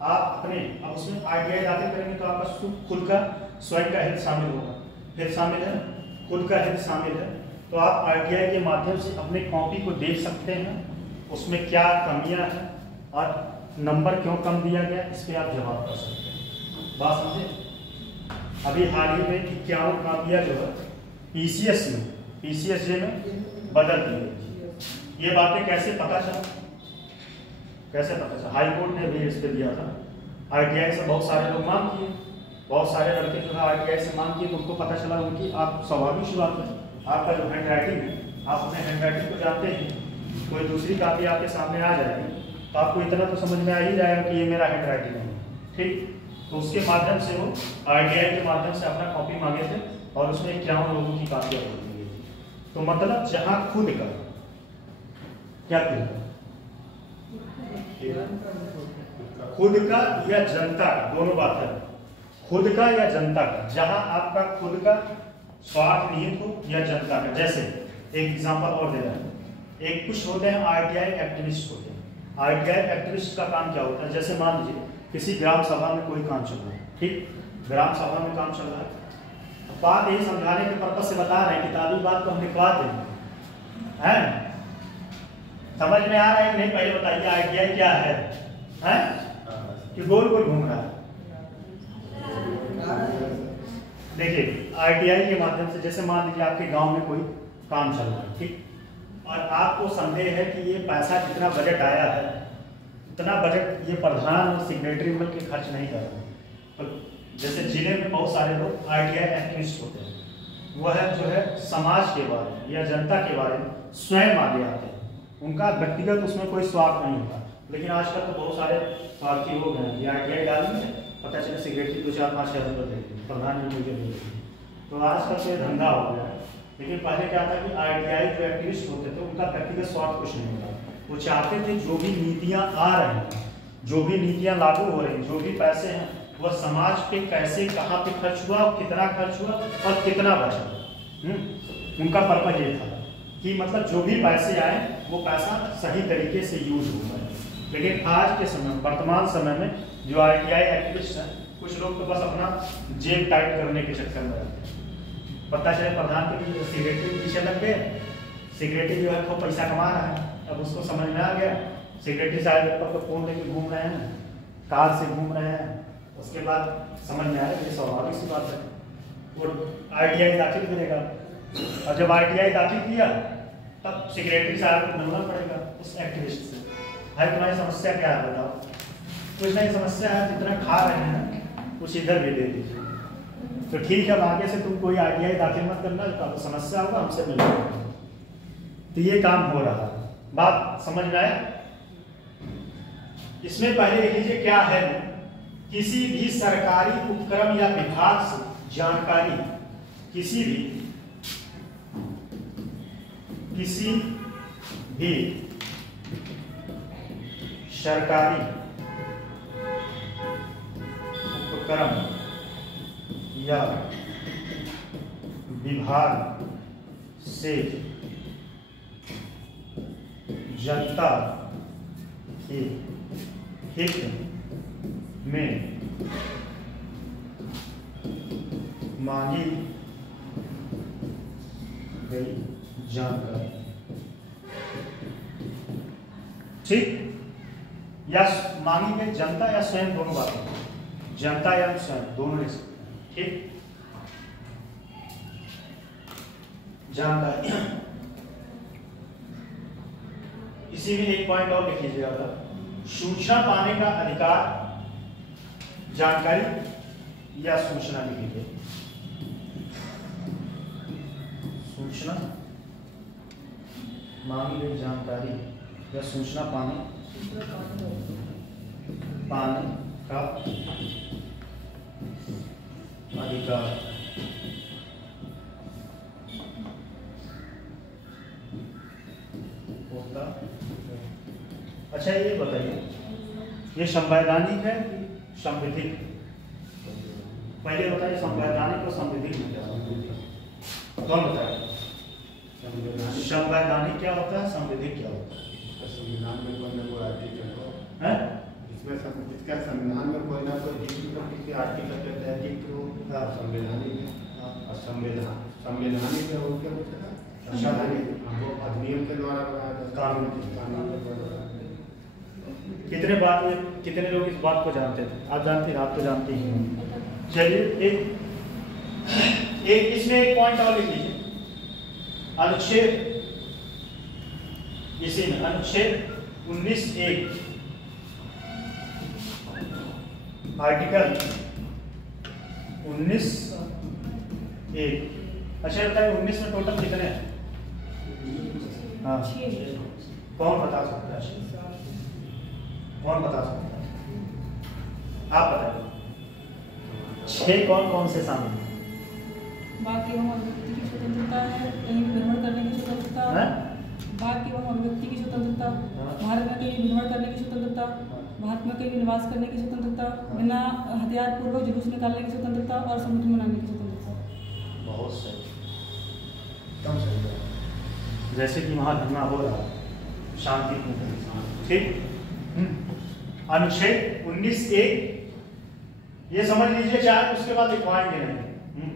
आप अपने, अब उसमें आरटीआई दाखिल करेंगे तो आपका खुद का स्वयं का हित शामिल होगा। हित शामिल है, खुद का हित शामिल है, तो आप आरटीआई के माध्यम से अपने कॉपी को देख सकते हैं, उसमें क्या कमियां हैं और नंबर क्यों कम दिया गया, इस पर आप जवाब कर सकते हैं। बात समझे? अभी हाल ही में 51 कापियाँ जो है TCS-J में बदल दी गई। ये बातें कैसे पता चला? हाई कोर्ट ने भी इस पे दिया था। आरटीआई से बहुत सारे लोग मांग किए, बहुत सारे लड़के जो है आरटीआई से मांग किए तो उनको पता चला उनकी, आप स्वाभाविक सी बात है, आपका जो हैंड राइटिंग है आप अपने हैंड राइटिंग को जानते हैं, कोई दूसरी कापी आपके सामने आ जाएगी तो आपको इतना तो समझ में आ ही जाएगा कि ये मेरा हैंड राइटिंग है। ठीक, तो उसके माध्यम से वो आरटीआई के माध्यम से अपना कॉपी मांगे थे और उसमें 51 लोगों की कापियाँ बदल दी थी। तो मतलब जहाँ खुद का क्या खुद का या जनता का, दोनों बात है, खुद का या जनता का, जहां आपका खुद का स्वार्थ निहित हो या जनता का। जैसे एक एग्जांपल और दे रहा हूं, एक कुछ होते हैं आरटीआई एक्टिविस्ट होते हैं। आरटीआई एक्टिविस्ट का काम क्या होता है? जैसे मान लीजिए किसी ग्राम सभा में कोई काम चल रहा है, ठीक, ग्राम सभा में काम चल रहा है, बात यही समझाने के पर्पज से बता रहे हैं, किताबी बात तो हम लिखवा देंगे, हैं? समझ में आ रहा है कि नहीं? पहले बताइए आरटीआई क्या है, हैं? कि गोल गोल घूम रहा है। देखिए आरटीआई के माध्यम से जैसे मान लीजिए आपके गांव में कोई काम चल रहा है, ठीक, और आपको संदेह है कि ये पैसा जितना बजट आया है उतना बजट ये प्रधान और सेक्रेटरी मिल के खर्च नहीं कर रहे। तो जैसे जिले में बहुत सारे लोग आरटीआई एक्टिविस्ट होते हैं, वह जो है समाज के बारे में या जनता के बारे में स्वयं आगे आते हैं, उनका व्यक्तिगत उसमें कोई स्वार्थ नहीं होता। लेकिन आजकल तो बहुत सारे स्वार्थी हो गए हैं, आरटीआई डाली है, पता चले सेक्रेटरी 2-4-5 नंबर दे दी, प्रधान जी मुझे नहीं देती, तो आजकल तो ये धंधा हो गया है। लेकिन पहले क्या था कि आरटीआई जो एक्टिविस्ट होते थे उनका व्यक्तिगत स्वार्थ कुछ नहीं होता, वो चाहते थे जो भी नीतियाँ आ रही हैं जो भी नीतियां लागू हो रही, जो भी पैसे हैं, वह समाज पे कैसे, कहाँ पे खर्च हुआ, कितना खर्च हुआ और कितना बचा। उनका पर्पज ये था कि मतलब जो भी पैसे आए वो पैसा सही तरीके से यूज हो पाए। लेकिन आज के समय, वर्तमान समय में जो RTI एक्टिविस्ट हैं, कुछ लोग तो बस अपना जेब टाइट करने के चक्कर में रहते हैं। पता चले प्रधान के सेक्रेटरी पीछे लग गए, सेक्रेटरी जो है वो पैसा कमा रहा है। अब उसको समझ में आ गया, सेक्रेटरी साहब पर फोन लेके घूम रहे हैं, कार से घूम रहे हैं। उसके बाद समझ में आया कि स्वाभाविक सी बात है, वो RTI दाखिल करेगा। और जब RTI दाखिल किया तब सेक्रेटरी साहब को मिलना पड़ेगा उस एक्टिविस्ट से। भाई तुम्हारी समस्या क्या है बताओ। कुछ नहीं समस्या है, जितना खा रहे हैं कुछ इधर भी दे दीजिए। तो ठीक है, आगे से तुम कोई RTI दाखिल मत करना, तो समस्या होगा हमसे मिलना। तो ये काम हो रहा है, बात समझ में आया। इसमें पहले लिख लीजिए क्या है, किसी भी सरकारी उपक्रम या विभाग से जानकारी, किसी भी सरकारी उपक्रम या विभाग से जनता के हित में मांगी गई जानकारी, ठीक, या मांगी गई जनता या स्वयं, दोनों बातें, जनता या स्वयं दोनों ने, ठीक, जानकारी। इसी में एक पॉइंट और लिख लीजिएगा, सूचना पाने का अधिकार, जानकारी या सूचना लिख लीजिए, सूचना मांगी गई जानकारी या सूचना पाने का अधिकार। होता। अच्छा ये बताइए, ये संवैधानिक है कि संविधिक? पहले बताइए संवैधानिक और संविधिक में क्या है, कौन बताएगा? संवैधानिक क्या होता है, संविधिक क्या होता है? संविधान में कोई ना कोई आर्टिकल हो, जिसमें जिसका संविधान में कोई ना कोई किसी आर्टिकल के तहत हो, संवैधानिक है। और संवैधानिक है वो क्या होता है, वो अधिनियम के द्वारा बनाया जाता है, कानून के द्वारा। कितने लोग इस बात को जानते थे? आप जानते हैं? आप तो जानते ही हैं। चलिए एक इसमें एक पॉइंट और लिख लीजिए, अनुच्छेद, इसी में अनुच्छेद 19(1), आर्टिकल 19(1). अच्छा बताइए 19 में टोटल कितने हैं? हाँ, कौन बता सकता है? कौन बता सकता है? आप बताइए 6 कौन कौन से शामिल हैं? बाकी एवं अभिव्यक्ति की स्वतंत्रता है, कहीं भी भ्रमण करने की स्वतंत्रता, बाकी एवं अभिव्यक्ति की स्वतंत्रता, भारत में कहीं भ्रमण करने की स्वतंत्रता, भारत में कहीं निवास करने की स्वतंत्रता, बिना हथियार पूर्वक जुलूस निकालने की स्वतंत्रता और समुद्र मनाने की स्वतंत्रता। बहुत सही, एकदम सही। जैसे कि वहाँ धरना हो रहा है शांतिपूर्ण, ठीक। अनुच्छेद 19(1) ये समझ लीजिए, चाहे उसके बाद लिखवाएंगे नहीं।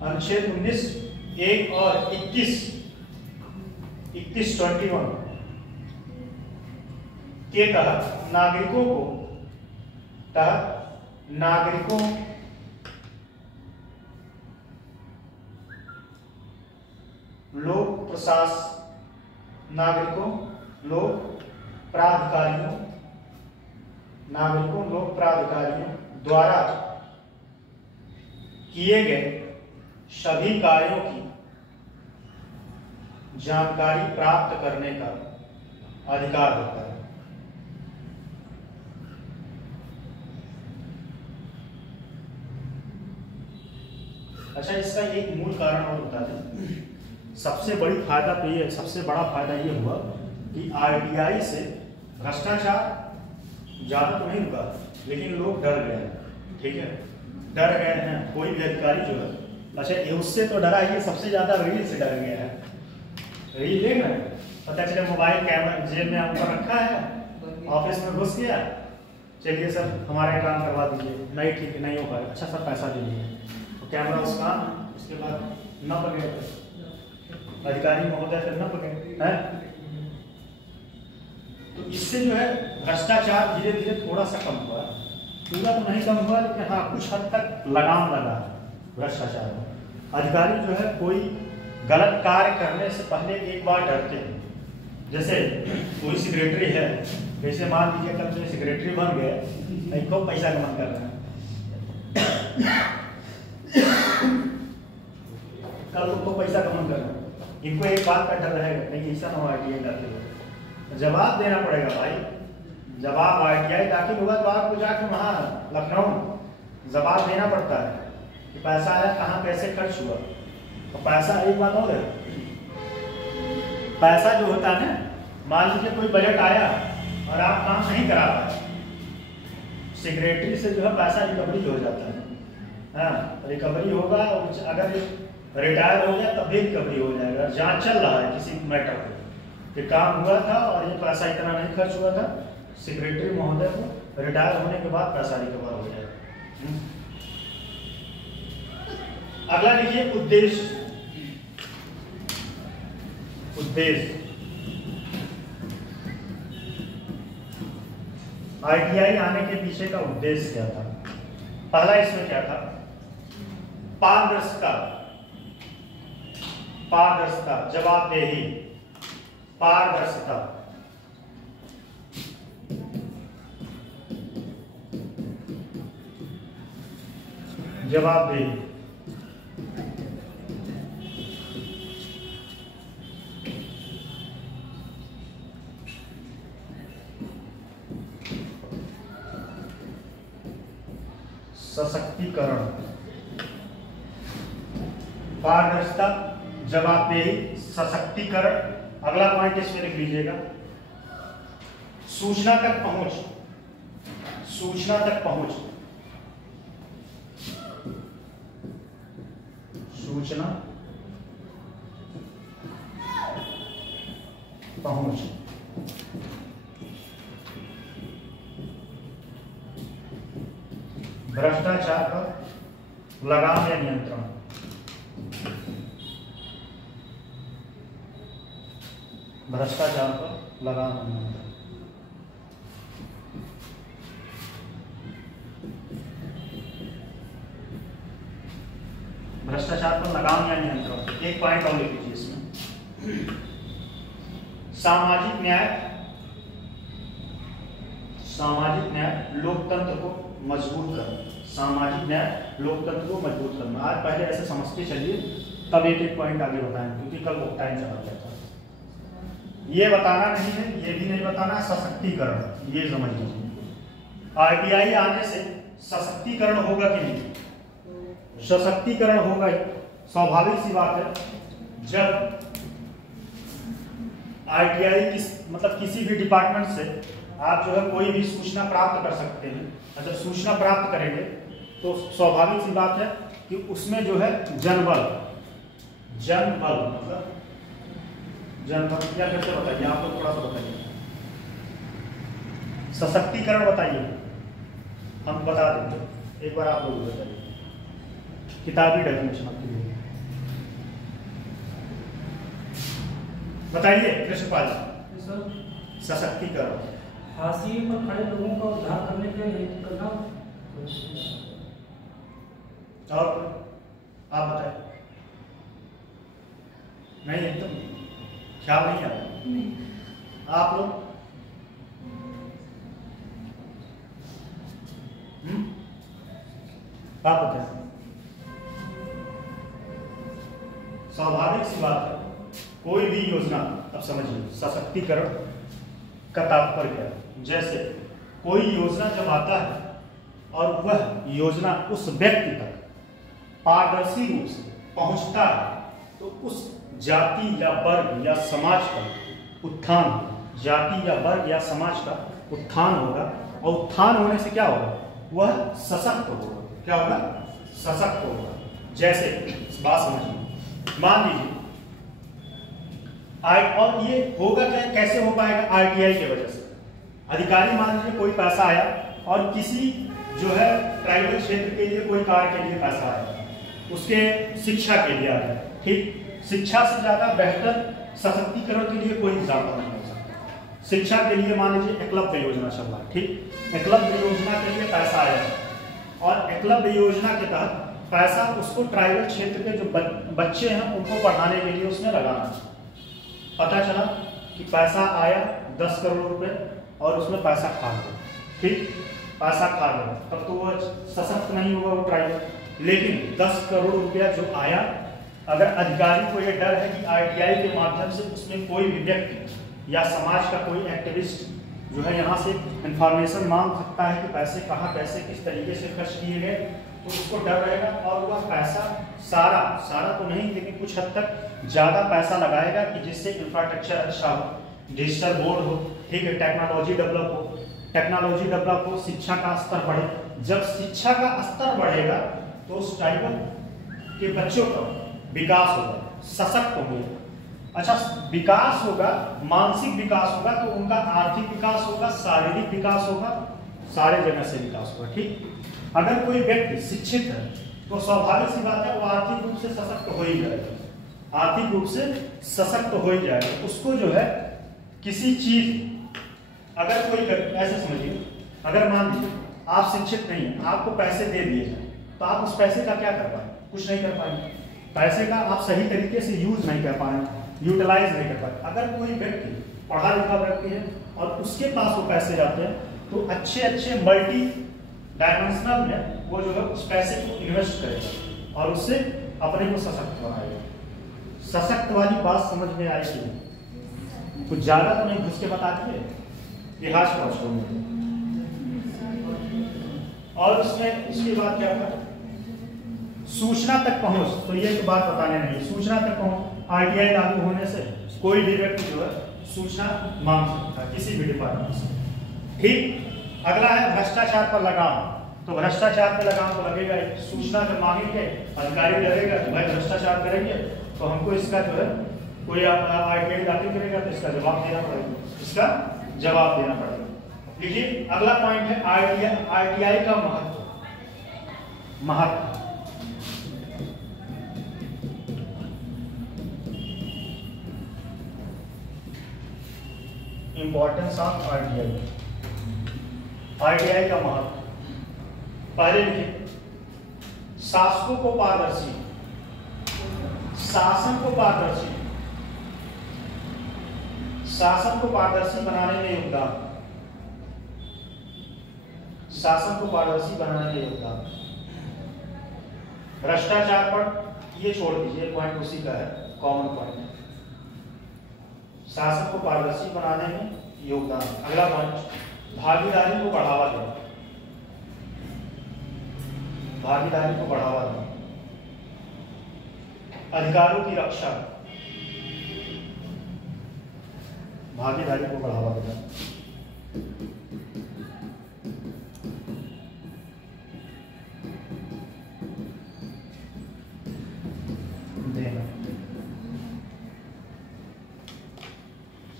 अनुच्छेद 19(1) और 21 21 के तहत नागरिकों लोक प्रशासन, नागरिकों लोक प्राधिकारियों द्वारा किए गए सभी कार्यों की जानकारी प्राप्त करने का अधिकार होता है। अच्छा, इसका एक मूल कारण और बता दें। सबसे बड़ी फायदा तो ये, सबसे बड़ा फायदा ये हुआ कि RTI से भ्रष्टाचार ज़्यादा तो नहीं रुका, लेकिन लोग डर गए हैं, ठीक है, डर गए हैं। कोई भी अधिकारी जो है, अच्छा ये उससे तो डरा, ये सबसे ज़्यादा रील से डर गया है। रील देख रहे हैं, पता चले मोबाइल कैमरा जेब में ऊपर रखा है, ऑफिस में घुस गया, चलिए सर हमारा काम करवा दीजिए, नहीं ठीक है नहीं हो पाएगा, अच्छा सर पैसा दे दीजिए, तो कैमरा उसका, उसके बाद न पकड़े अधिकारी महोदय फिर न पकड़े हैं। तो इससे जो है भ्रष्टाचार धीरे धीरे थोड़ा सा कम हुआ, पूरा तो नहीं कम हुआ, लेकिन हाँ कुछ हद तक लगाम लगा भ्रष्टाचार में। अधिकारी जो है कोई गलत कार्य करने से पहले एक बार डरते हैं। जैसे कोई सेक्रेटरी है, जैसे मान लीजिए कल जो सेक्रेटरी बन गए, नहीं खूब पैसा कमा कर रहे हैं, कल तो पैसा कमा कर रहे हैं, इनको एक बात का डर रहेगा, नहीं ऐसा ना RTI दाखिल हो, जवाब देना पड़ेगा भाई। जवाब RTI दाखिल होगा तो आपको जाके वहाँ लखनऊ जवाब देना पड़ता है कि पैसा है कहाँ कैसे खर्च हुआ। तो पैसा एक बात और है, पैसा जो होता है ना, मान लीजिए कोई बजट आया और आप काम नहीं करा पाए, सेक्रेटरी से जो है पैसा रिकवरी हो जाता है। हाँ रिकवरी होगा, अगर रिटायर हो गया तब भी रिकवरी हो जाएगा। जांच चल रहा है किसी मैटर पे कि काम हुआ था और ये पैसा इतना नहीं खर्च हुआ था, सेक्रेटरी महोदय को रिटायर होने के बाद पैसा रिकवर हो जाएगा। अगला लिखिए उद्देश्य। उद्देश्य RTI आने के पीछे का उद्देश्य क्या था? पहला इसमें क्या था? पारदर्शिता, पारदर्शिता, जवाबदेही, पारदर्शिता, जवाबदेही, सशक्तिकरण, पारदर्शिता, जवाबदेही, सशक्तिकरण। अगला पॉइंट इसमें लिख लीजिएगा, सूचना तक पहुंच, सूचना तक पहुंच, सूचना पहुंच, भ्रष्टाचार पर लगाम या नियंत्रण, भ्रष्टाचार पर लगाम या नियंत्रण। भ्रष्टाचार पर लगाम या नियंत्रण। एक पॉइंट और लिख लीजिए इसमें, सामाजिक न्याय, सामाजिक न्याय लोकतंत्र को मजबूत करना, सामाजिक न्याय लोकतंत्र को मजबूत करना। आज पहले ऐसे समझते चलिए, तब एक एक पॉइंट आगे बताएं, क्योंकि कल वो टाइम चला जाता है। ये बताना नहीं है, ये भी नहीं बताना, सशक्तिकरण, ये समझ लीजिए। RTI आने से सशक्तिकरण होगा कि नहीं? सशक्तिकरण होगा ही, स्वाभाविक सी बात है। जब RTI मतलब किसी भी डिपार्टमेंट से आप जो है कोई भी सूचना प्राप्त कर सकते हैं, जब सूचना प्राप्त करेंगे तो स्वाभाविक सी बात है कि उसमें जो है जनबल, जनबल मतलब जनबल क्या कैसे बताइए आप लोग, थोड़ा सा बताइए। सशक्तिकरण बताइए, हम बता देंगे, एक बार आप लोग बताइए किताबी डेफिनेशन आपके लिए बताइए। कृष्णपाल जी, सशक्तिकरण हाशिए पर खड़े लोगों का उद्धार करने के लिए करना। और आप बताएं। नहीं एकदम ख्याल नहीं आता आप लोग? आप बताएं। स्वाभाविक सी बात है, कोई भी योजना, अब समझिए सशक्तिकरण का तात्पर्य क्या है। जैसे कोई योजना जब आता है और वह योजना उस व्यक्ति तक पारदर्शी रूप से पहुंचता है, तो उस जाति या वर्ग या समाज का उत्थान, जाति या वर्ग या समाज का उत्थान होगा, और उत्थान होने से क्या होगा, वह सशक्त होगा। क्या होगा, सशक्त होगा। जैसे बात समझिए, मान लीजिए और ये होगा क्या, कैसे हो पाएगा, आरटीआई की वजह से। अधिकारी मान लीजिए कोई पैसा आया और किसी जो है प्राइवेट क्षेत्र के लिए कोई कार्य के लिए पैसा आया, उसके शिक्षा के लिए आया, ठीक। शिक्षा से ज्यादा बेहतर सशक्तिकरण के लिए कोई एग्जाम्पल नहीं हो सकता। शिक्षा के लिए मान लीजिए एकलव्य योजना चल रहा है, ठीक। एकलव्य योजना के लिए पैसा आया और एकलव्य योजना के तहत पैसा उसको ट्राइबल क्षेत्र के जो बच्चे हैं उनको पढ़ाने के लिए उसने लगाना। पता चला कि पैसा आया 10 करोड़ रुपए और उसमें पैसा खा गया, ठीक। पैसा खा गया, तब तो वह सशक्त नहीं होगा वो ट्राइबल। लेकिन 10 करोड़ रुपया जो आया, अगर अधिकारी को ये डर है कि आरटीआई के माध्यम से उसमें कोई भी व्यक्ति या समाज का कोई एक्टिविस्ट जो है यहाँ से इंफॉर्मेशन मांग सकता है कि पैसे कहाँ कैसे किस तरीके से खर्च किए गए, तो उसको डर रहेगा और वह पैसा सारा तो नहीं लेकिन कुछ हद तक ज़्यादा पैसा लगाएगा कि जिससे इंफ्रास्ट्रक्चर अच्छा हो, डिजिटल बोर्ड हो, ठीक है, टेक्नोलॉजी डेवलप हो, शिक्षा का स्तर बढ़े। जब शिक्षा का स्तर बढ़ेगा तो उस ट्राइबल के बच्चों का विकास होगा, सशक्त होंगे। अच्छा, विकास होगा, मानसिक विकास होगा तो उनका आर्थिक विकास होगा, शारीरिक विकास होगा, सारे जगह से विकास होगा, ठीक। अगर कोई व्यक्ति शिक्षित है तो स्वाभाविक सी बात है वो आर्थिक रूप से सशक्त हो ही जाएगा, आर्थिक रूप से सशक्त हो ही जाएगा। उसको जो है किसी चीज, अगर कोई ऐसे समझिए, अगर मान लीजिए आप शिक्षित नहीं है, आपको पैसे दे दिए जाए तो आप उस पैसे का क्या कर पाएंगे, कुछ नहीं कर पाएंगे। पैसे का आप सही तरीके से यूज नहीं कर पाएंगे, यूटिलाइज नहीं कर पाएंगे। अगर कोई व्यक्ति पढ़ा लिखा व्यक्ति है और उसके पास वो पैसे जाते हैं तो अच्छे मल्टी डायमेंशनल में वो जो है उस पैसे को इन्वेस्ट करेगा और उससे अपने को सशक्त बनाएगा। सशक्त वाली बात समझ में आएगी, कुछ ज्यादा तो नहीं घुस के बता दिए, इतिहास पहुंच। और उसमें उसके बाद क्या था, सूचना तक पहुंच। तो ये तो बात बताने नहीं, सूचना तक पहुंच। आरटीआई लागू होने से कोई भी व्यक्ति जो है सूचना मांग सकता है किसी भी डिपार्टमेंट से, ठीक। अगला है भ्रष्टाचार पर लगाम। तो भ्रष्टाचार पर लगाम तो लगेगा ही। सूचना जब मांगेंगे, अधिकारी डरेगा कि भाई भ्रष्टाचार करेंगे तो हमको इसका जो है कोई आरटीआई दाखिल करेगा तो इसका जवाब देना पड़ेगा, इसका जवाब देना पड़ेगा। लीजिए अगला पॉइंट है आरटीआई का महत्व। Importance of RTI. आरटीआई का महत्व, पहले लिखिए, शासकों को पारदर्शी, शासन को पारदर्शी, शासन को पारदर्शी बनाने में योगदान, शासन को पारदर्शी बनाने में योगदान। भ्रष्टाचार पर ये छोड़ दीजिए, पॉइंट उसी का है, कॉमन पॉइंट। शासन को पारदर्शी बनाने में योगदान। अगला पॉइंट, भागीदारी को बढ़ावा देना, भागीदारी को बढ़ावा देना। अधिकारों की रक्षा, भागीदारी को बढ़ावा देना।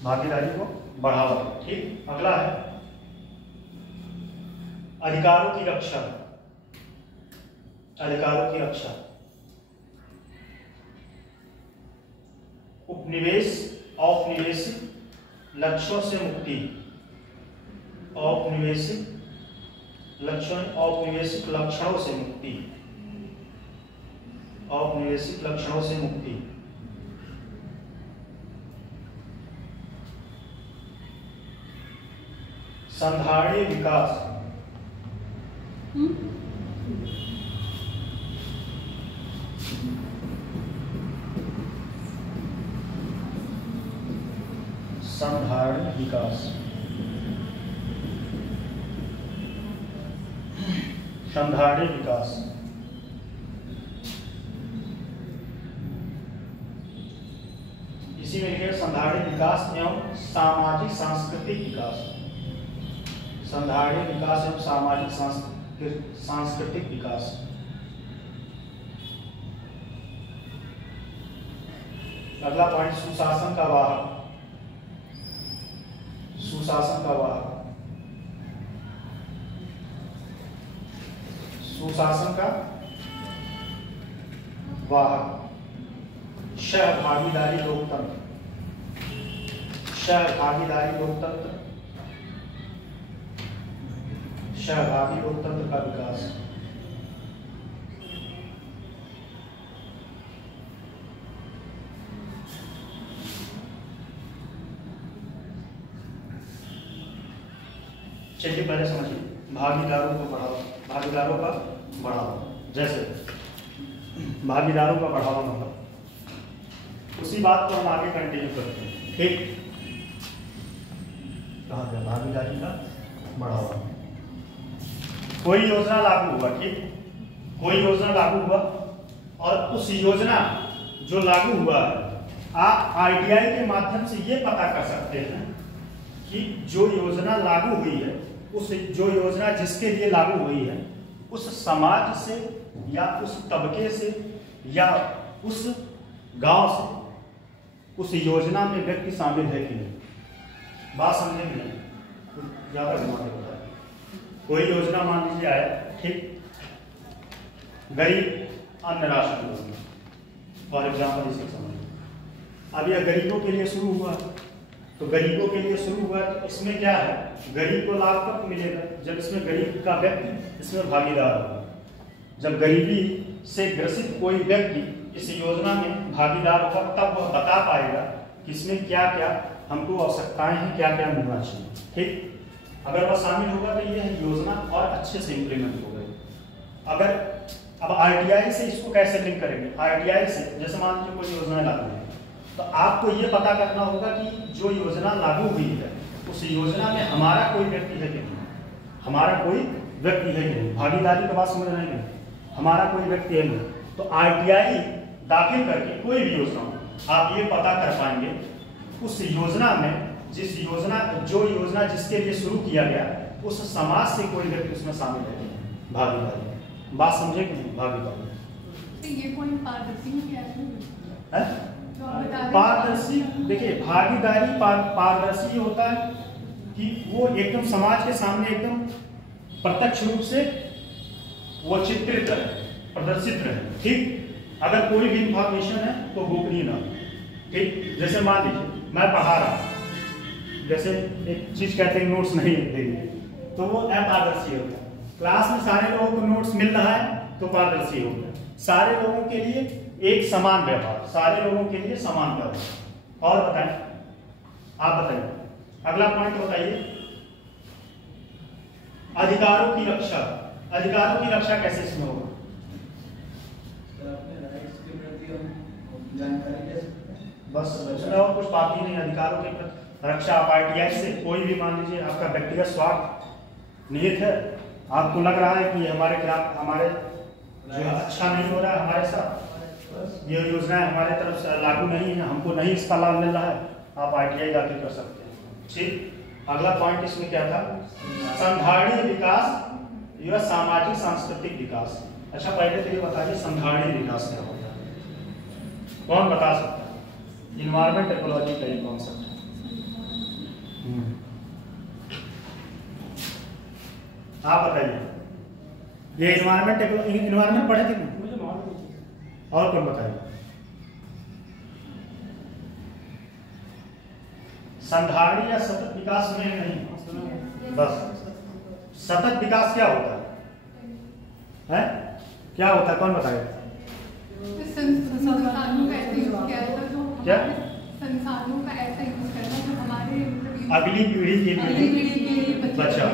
भागीदारी को बढ़ावा, ठीक। अगला है अधिकारों की रक्षा, अधिकारों की रक्षा। उपनिवेश, औपनिवेशिक लक्ष्यों से मुक्ति, औपनिवेशिक लक्ष्यों, औपनिवेशिक लक्षणों से मुक्ति, औपनिवेशिक लक्षणों से मुक्ति। संधारणीय विकास, संधारणीय विकास, संधारणीय विकास। इसी में लिखे संधारणीय विकास एवं सामाजिक सांस्कृतिक विकास, संधारणीय विकास एवं सामाजिक सांस्कृतिक विकास। अगला पॉइंट सुशासन का वाहक। सुशासन का वाहक, सुशासन का वाहक सहभागीदारी लोकतंत्र। सहभागीदारी लोकतंत्र, सहभागी लोकतंत्र का विकास। चलिए पहले समझिए भागीदारों को बढ़ावा। भागीदारों का बढ़ावा, जैसे भागीदारों का बढ़ावा मतलब उसी बात को हम आगे कंटिन्यू करते हैं। ठीक, कहाँ गया भागीदारी का बढ़ावा। कोई योजना लागू हुआ, ठीक, कोई योजना लागू हुआ और उस योजना जो लागू हुआ आप आरटीआई के माध्यम से ये पता कर सकते हैं कि जो योजना लागू हुई है, उस जो योजना जिसके लिए लागू हुई है, उस समाज से या उस तबके से या उस गांव से उस योजना में व्यक्ति शामिल है कि नहीं। बात समझे कि नहीं? ज्यादा घुमा के बताया। कोई योजना मान लीजिए आया, ठीक, गरीब अन्न राशन योजना फॉर एग्जाम्पल, इसे समझिए। अब यह गरीबों के लिए शुरू हुआ, तो गरीबों के लिए शुरू हुआ तो इसमें क्या है, गरीब को लाभ कब मिलेगा, जब इसमें गरीब का व्यक्ति इसमें भागीदार होगा। जब गरीबी से ग्रसित कोई व्यक्ति इस योजना में भागीदार होगा तब वह बता पाएगा कि इसमें क्या क्या हमको आवश्यकताएं हैं, क्या क्या मिलना चाहिए। ठीक, अगर वह शामिल होगा तो यह योजना और अच्छे से इम्प्लीमेंट हो गई। अगर अब आरटीआई से इसको कैसे लिंक करेंगे, आरटीआई से जैसे मान लीजिए कोई योजना लागू है तो आपको ये पता करना होगा कि जो योजना लागू हुई है उस योजना में हमारा कोई व्यक्ति है कि नहीं, हमारा कोई व्यक्ति है कि नहीं। भागीदारी का बात समझ रहे हैं, हमारा कोई व्यक्ति है नहीं। तो आरटीआई दाखिल करके कोई भी योजना आप ये पता कर पाएंगे उस योजना में जो योजना जिसके लिए शुरू किया गया उस समाज से कोई व्यक्ति उसमें शामिल है। भागीदारी, बात समझे कि नहीं? भागीदारी तो ये पॉइंट पारदर्शी क्या है? पारदर्शी, देखिए भागीदारी पारदर्शी होता है कि वो एकदम समाज के सामने एकदम प्रत्यक्ष रूप से वो चित्रित रहे, प्रदर्शित रहे। ठीक, अगर कोई भी इंफॉर्मेशन है तो गोपनीय ना। ठीक, जैसे मान लीजिए मैं पढ़ा रहा हूँ, जैसे एक चीज कहते हैं नोट्स नहीं देंगे तो वो अपारदर्शी होता है। क्लास में सारे लोगों को नोट्स मिल रहा है तो पारदर्शी हो गया। सारे लोगों के लिए एक समान व्यवहार, सारे लोगों के लिए समान व्यवहार। और बताएं, आप बताइए अगला पॉइंट बताइए, अधिकारों की रक्षा। अधिकारों की रक्षा कैसे इसमें होगा? अपने राइट्स के प्रति हम जानकारी दे सकते हैं, बस इसमें और कुछ बात ही नहीं। अधिकारों की रक्षा आप आरटीआई से कोई भी मान लीजिए आपका व्यक्तिगत स्वार्थ निहित है, आपको लग रहा है कि हमारे जो अच्छा नहीं हो रहा है हमारे साथ, ये योजना हमारे तरफ से लागू नहीं है, हमको नहीं इसका लाभ मिल रहा है, आप आरटीआई दाखिल कर सकते हैं। ठीक, अगला पॉइंट इसमें क्या था? संधारणीय विकास या सामाजिक सांस्कृतिक विकास। अच्छा पहले तो ये बताइए संधारणीय विकास क्या होता है? कौन बता सकता है? इन्वायरमेंट इकोलॉजी का एक कॉन्सेप्ट है। आप बताइए, ये इन्वायरमेंट पढ़े थे? और कौन बताइए? संधारणीय या सतत विकास में नहीं, बस सतत विकास क्या होता है? क्या होता है, कौन बताएगा? संसाधनों का ऐसा यूज किया जाता है जो क्या? संसाधनों का ऐसा यूज करना जो हमारे अगली पीढ़ी के लिए बचा।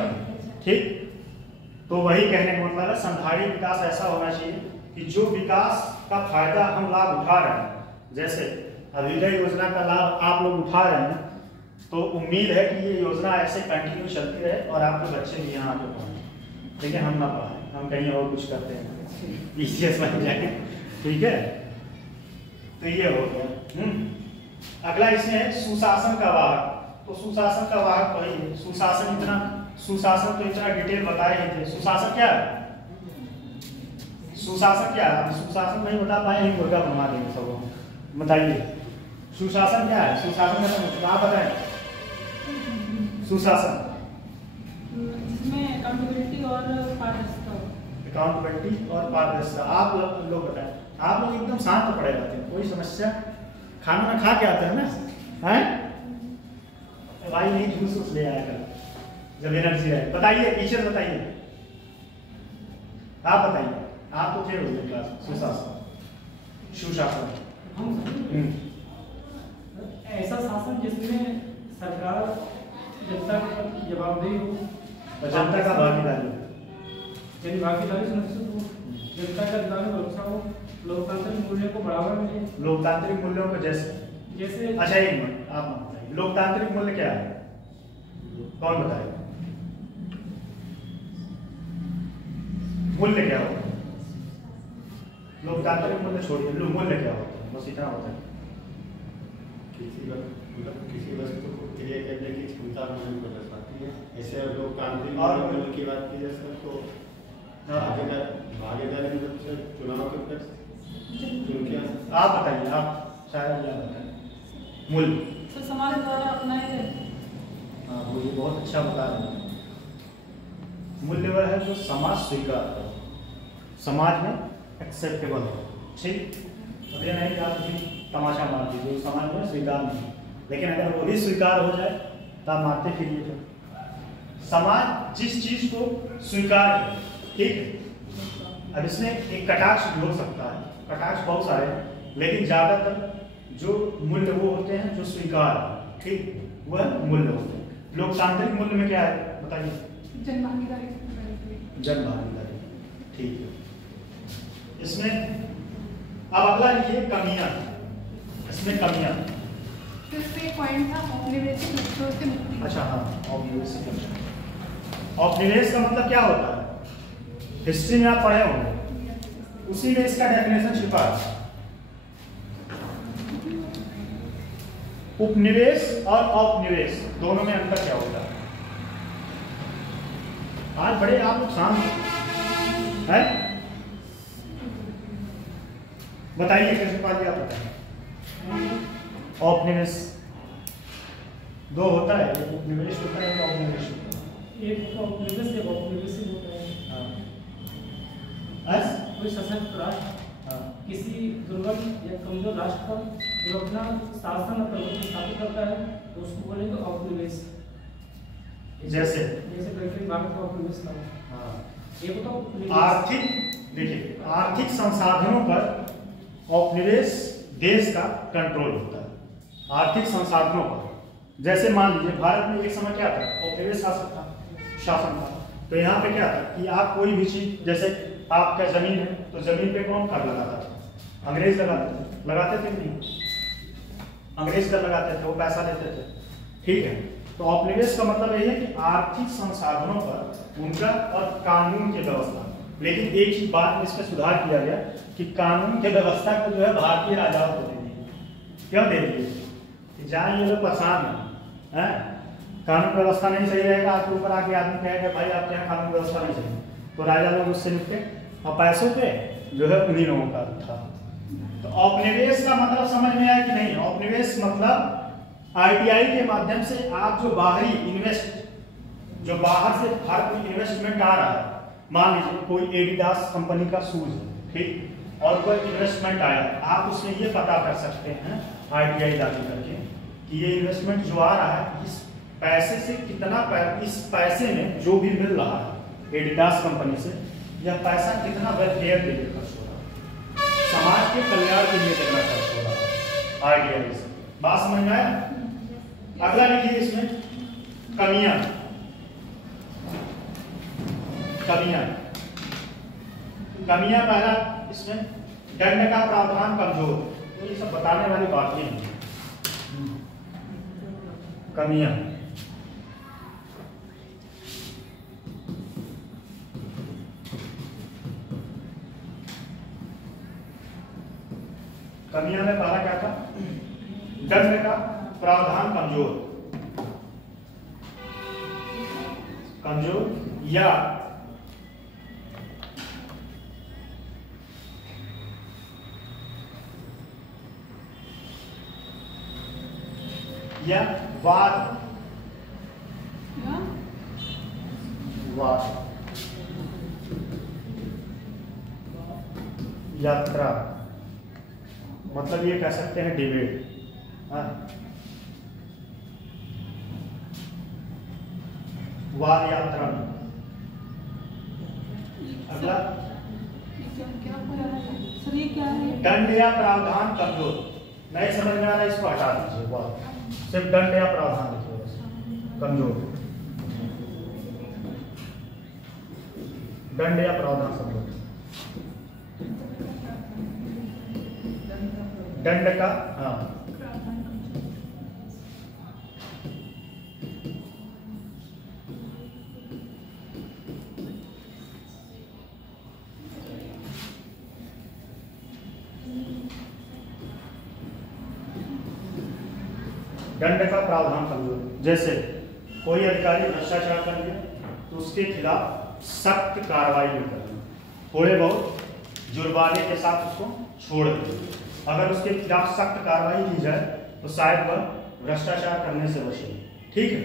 ठीक, तो वही कहने का मतलब है संधारणीय विकास ऐसा होना चाहिए कि जो विकास का फायदा हम लाभ उठा रहे हैं, जैसे अभ्युदय योजना का लाभ आप लोग उठा रहे हैं, तो उम्मीद है कि ये योजना ऐसे कंटिन्यू चलती रहे और आपके बच्चे भी यहाँ आके पढ़ें। ठीक है, हम ना पढ़ें, हम कहीं और कुछ करते हैं, ईसीएस बन जाए। ठीक है, तो ये हो गया। अगला इसमें है सुशासन का वाहक। तो सुशासन का वाहक वही है, सुशासन इतना सुशासन तो इतना डिटेल बताए ही थे। सुशासन क्या है? सुशासन क्या है? सुशासन नहीं बता पाए, एक मुर्गा बनवा देंगे सब। बताइए सुशासन क्या है? सुशासन का आप बताएं। सुशासन जिसमें अकाउंटेबिलिटी और पारदर्शिता हो। अकाउंटेबिलिटी और पारदर्शिता। आप लोग बताएं। आप लोग एकदम शांत पड़े रहते हैं, कोई समस्या? खाना ना खा के आते हैं ना, हैं? भाई नहीं जूस ले आया कर जब एनर्जी है। बताइए पीछे से बताइए, आप बताइए। आप तो थे उस क्लास। सुशासन, सुशासन ऐसा शासन जिसमें सरकार जनता का जवाबदेही हो, जनता का भागीदारी, यानी भागीदारी सुनिश्चित हो, जनता का अधिकार सुरक्षा हो, लोकतांत्रिक मूल्यों को बढ़ावा मिले। लोकतांत्रिक मूल्यों को जैसे अच्छा एक मिनट आप बताइए, लोकतांत्रिक मूल्य क्या है? कौन बताएगा? मूल्य क्या होता है? लोकतांत्रिक मूल्य छोड़िए, मूल्य क्या होता है? बस इतना होता है। किसी वस्तु को क्रिया करने की क्षमता मूल्य को दर्शाती है। ऐसे लोकतांत्रिक और मूल्य की बात की जाए सर तो भागीदारी मतलब सर चुनाव के ऊपर आप बताइए, आप शायद क्या बताएं। मूल्य तो समाज द्वारा अपनाए गए। हाँ वो ये बहुत अच्छा बता रहे हैं। मूल्य वह है जो समाज स्वीकार करे, समाज में एक्सेप्टेबल हो। ठीक, अब ये नहीं कि आप तमाशा मार दीजिए, समाज में स्वीकार नहीं, लेकिन अगर वो भी स्वीकार हो जाए तो आप मारते फिरिए। तो समाज जिस चीज को स्वीकार करे, ठीक है। अब इसमें एक कटाक्ष भी हो सकता है, कटाक्ष बहुत सारे हैं, लेकिन ज्यादातर जो मूल्य वो होते हैं जो स्वीकार, ठीक, वह मूल्य होते हैं। लोकतांत्रिक मूल्य में क्या है बताइए? जन भागीदारी। जन भागीदारी, ठीक है। इसमें अब अगला लिखिए कमियां। इसमें कमियां, तो इसमें एक पॉइंट था औपनिवेशिक लक्ष्यों से मुक्ति। अच्छा हाँ, औपनिवेशिक लक्ष्य। औपनिवेश का मतलब क्या होता है? हिस्ट्री में आप पढ़े होंगे, उसी में इसका डेफिनेशन छिपा है। उपनिवेश और औपनिवेश दोनों में अंतर क्या होता है? आज बड़े आप लोग शांत हैं, बताइए कैसे पा लिया? बताइए। औपनिवेश दो होता है, एक उपनिवेश होता है, एक औपनिवेश होता है। एक औपनिवेश एक औपनिवेशिक होता है। कोई सशक्त राष्ट्र किसी दुर्बल या कमजोर राष्ट्र पर जो अपना शासन और प्रभुत्व स्थापित करता है तो उसको बोलेंगे औपनिवेश। जैसे दक्षिण भारत का औपनिवेश था। ये तो आर्थिक, देखिए आर्थिक संसाधनों पर औपनिवेश देश का कंट्रोल होता है। आर्थिक संसाधनों पर, जैसे मान लीजिए भारत में एक समय क्या था? औपनिवेश शासन था। तो यहाँ पे क्या था कि आप कोई भी चीज, जैसे आपका जमीन है तो जमीन पे कौन कर लगाता था? अंग्रेज लगाते थे नहीं? अंग्रेज कर लगाते थे, वो पैसा देते थे, ठीक है। तो औपनिवेश का मतलब यही है कि आर्थिक संसाधनों पर उनका और कानून की व्यवस्था। लेकिन एक ही बात में इसमें सुधार किया गया कि कानून की व्यवस्था को जो है भारतीय राजाओं को दे दी। क्यों दे दिए? जहाँ ये लोग परेशान हैं, कानून व्यवस्था नहीं सही रहेगा, आपके ऊपर आके आदमी कहेगा भाई आपके यहाँ कानून व्यवस्था नहीं सही, तो राजा लोग उससे निपटे और पैसों पे जो है उन्हीं लोगों का था। तो औपनिवेश का मतलब समझ में आया कि नहीं? औपनिवेश मतलब आरटीआई के माध्यम से आप जो बाहरी जो बाहर से भारत में इन्वेस्टमेंट आ रहा है, मान लीजिए कोई एडिडास कंपनी का शूज है, ठीक, और कोई इन्वेस्टमेंट आया, आप उसमें ये पता कर सकते हैं आरटीआई दाखिल करके कि ये इन्वेस्टमेंट जो आ रहा है इस पैसे से कितना इस पैसे में जो भी मिल रहा है एडिडास कंपनी से, यह पैसा कितना वेलफेयर के लिए खर्च हो रहा है, समाज के कल्याण के लिए कितना खर्च हो रहा है आरटीआई से। बात समझ में आया? अगला लिखिए इसमें कमियां। कमियां पहला इसमें दंड का प्रावधान कमजोर, तो ये सब बताने वाली बातें हैं। कमियां में पहला क्या था? दंड का प्रावधान कमजोर। या वाद यात्रा, मतलब ये कह सकते हैं डिबेट। वाद यात्रा। अगला दंड या प्रावधान कमजोर, नहीं समझ में आ रहा, इसको हटा दीजिए। वाह, सिर्फ दंड या प्रावधान लिखिए, कमजोर। दंड या प्रावधान कमजोर। दंड का, हाँ, दंड का प्रावधान कमजोर। जैसे कोई अधिकारी भ्रष्टाचार कर लिया तो उसके खिलाफ सख्त कार्रवाई नहीं करनी, थोड़े बहुत जुर्माने के साथ उसको छोड़ दें। अगर उसके खिलाफ सख्त कार्रवाई की जाए तो शायद वह भ्रष्टाचार करने से बचे। ठीक है।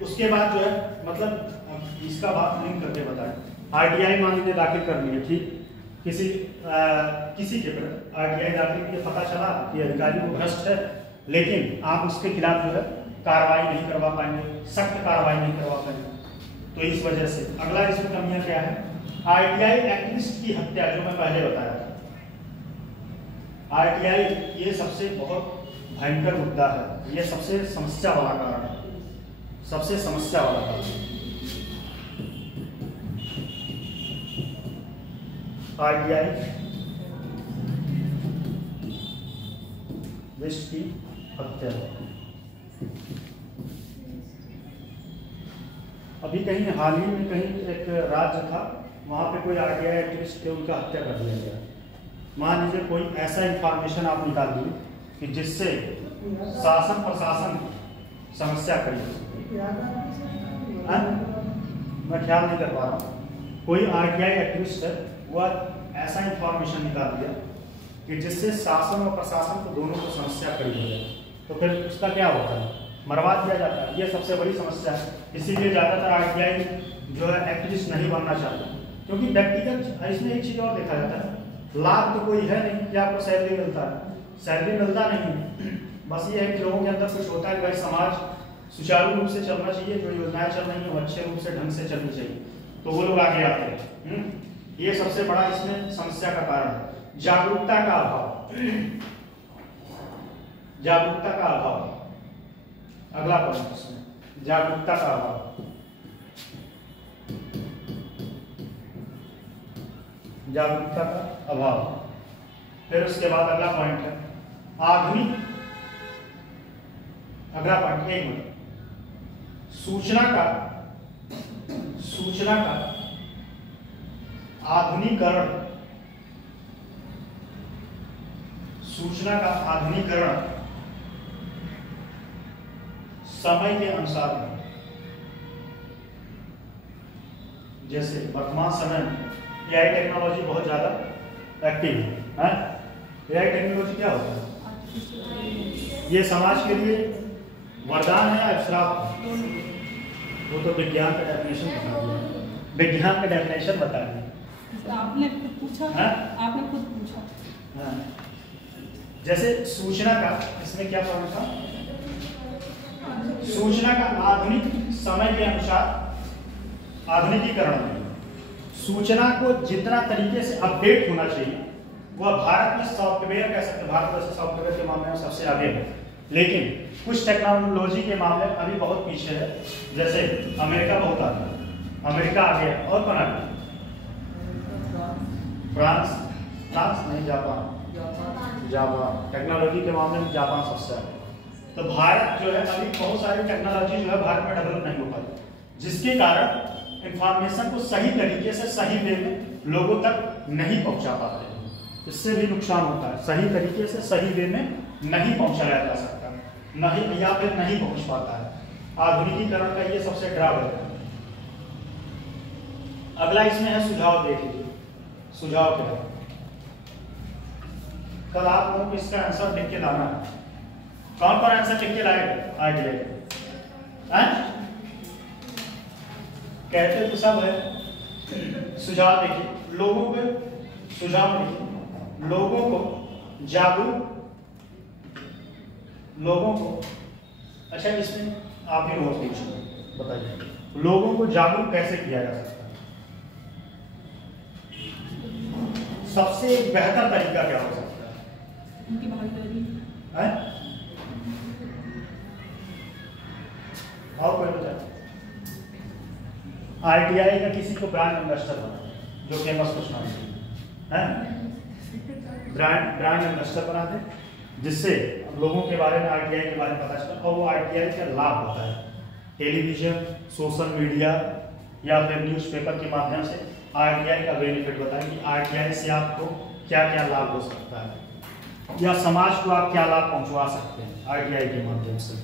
उसके बाद जो है, मतलब इसका बात लिंक करके बताएं। आरटीआई मान लीजिए दाखिल करनी है, ठीक, किसी के पर आरटीआई दाखिल के पता चला कि अधिकारी को भ्रष्ट है, लेकिन आप उसके खिलाफ जो है कार्रवाई नहीं करवा पाएंगे, सख्त कार्रवाई नहीं करवा पाएंगे। तो इस वजह से अगला इसमें कमियां क्या है? आरटीआई एक्टिविस्ट की हत्या, जो मैं पहले बताया था। आरटीआई ये सबसे बहुत भयंकर मुद्दा है, ये सबसे समस्या वाला कारण है, सबसे समस्या वाला कारण। आरटीआई विश्व की हत्या। अभी कहीं हाल ही में कहीं एक राज्य था, वहां पे कोई आरटीआई एक्टिविस्ट थे, उनका हत्या कर दिया गया। मान लीजिए कोई ऐसा इंफॉर्मेशन आप निकाल दिए कि जिससे शासन प्रशासन समस्या खड़ी, मैं ख्याल नहीं कर पा रहा हूँ। कोई आरटीआई एक्टिविस्ट है, वह ऐसा इंफॉर्मेशन निकाल दिया कि जिससे शासन और प्रशासन को दोनों को समस्या खड़ी हो जाए, तो फिर उसका क्या होता है? मरवा दिया जाता है। ये सबसे बड़ी समस्या है। इसीलिए ज़्यादातर आरटीआई जो है एक्टिविस्ट नहीं बनना चाहते, क्योंकि व्यक्तिगत इसमें एक चीज़ और देखा जाता है, लाभ तो कोई है नहीं कि आपको सैलरी मिलता है, सैलरी मिलता नहीं। बस ये है कि लोगों के अंदर कुछ होता है कि भाई समाज सुचारू रूप से चलना चाहिए, जो योजनाएं चल रही हैं वो अच्छे रूप से ढंग से चलनी चाहिए, तो वो लोग आगे आते हैं। ये सबसे बड़ा इसमें समस्या का कारण है। जागरूकता का अभाव, जागरूकता का अभाव। अगला पॉइंट इसमें जागरूकता का अभाव। जागरूकता का अभाव। फिर उसके बाद अगला पॉइंट है आधुनिक, अगला पॉइंट, एक मिनट, सूचना का आधुनिकीकरण, सूचना का आधुनिकीकरण समय के अनुसार है। जैसे वर्तमान समय में एआई टेक्नोलॉजी बहुत ज्यादा एक्टिव है। एआई टेक्नोलॉजी क्या होता है? ये समाज के लिए वरदान है या श्राप? वो तो विज्ञान का डेफिनेशन बता दिया, विज्ञान का डेफिनेशन बता दिया। आपने खुद पूछा, आपने खुद पूछा। हाँ। जैसे सूचना का, इसमें क्या पॉइंट था? सूचना का आधुनिक समय के अनुसार आधुनिकीकरण। सूचना को जितना तरीके से अपडेट होना चाहिए, वह भारत में सॉफ्टवेयर कह सकते हैं, भारत वैसे सॉफ्टवेयर के मामले में सबसे आगे है, लेकिन कुछ टेक्नोलॉजी के मामले में अभी बहुत पीछे है। जैसे अमेरिका बहुत आगे है, अमेरिका आगे है, और कौन आगे? फ्रांस नहीं, जापान। टेक्नोलॉजी के मामले में जापान सबसे आगे। तो भारत जो है अभी बहुत सारी टेक्नोलॉजी जो है भारत में डेवलप नहीं हो पाई, जिसके कारण इंफॉर्मेशन को सही तरीके से सही वे में लोगों तक नहीं पहुंचा पाते हैं। इससे भी नुकसान होता है, सही तरीके से सही वे में नहीं पहुंचाया जा सकता, नहीं या फिर नहीं पहुंच पाता है। आधुनिकीकरण का ये सबसे ड्राबैक है। अगला इसमें है सुझाव। देख लीजिए सुझाव क्या है। कल आप लोगों को इसका आंसर लिख के लाना है। कौन कौन आंसर लिख के लाएगा आरटीआई का? कहते तो सब है। सुझाव देखिए, लोगों को सुझाव लिखिए, लोगों को जागरूक, लोगों को, अच्छा इसमें आप ही नोट लीजिए, बताइए लोगों को जागरूक कैसे किया जा सकता है? सबसे बेहतर तरीका क्या हो सकता है? उनकी भागीदारी है? और कोई बताए? आरटीआई का किसी को ब्रांड एम्बेसडर बना, जो फेमस पर्सनालिटी है, ब्रांड एम्बेसडर बना दे, जिससे लोगों के बारे में आरटीआई के बारे में पता चला और वो आरटीआई का लाभ होता है। टेलीविजन, सोशल मीडिया या फिर न्यूज़पेपर के माध्यम से आरटीआई का बेनिफिट बताएं कि आरटीआई से आपको क्या क्या लाभ हो सकता है या समाज को आप क्या लाभ पहुंचवा सकते हैं आरटीआई के माध्यम से।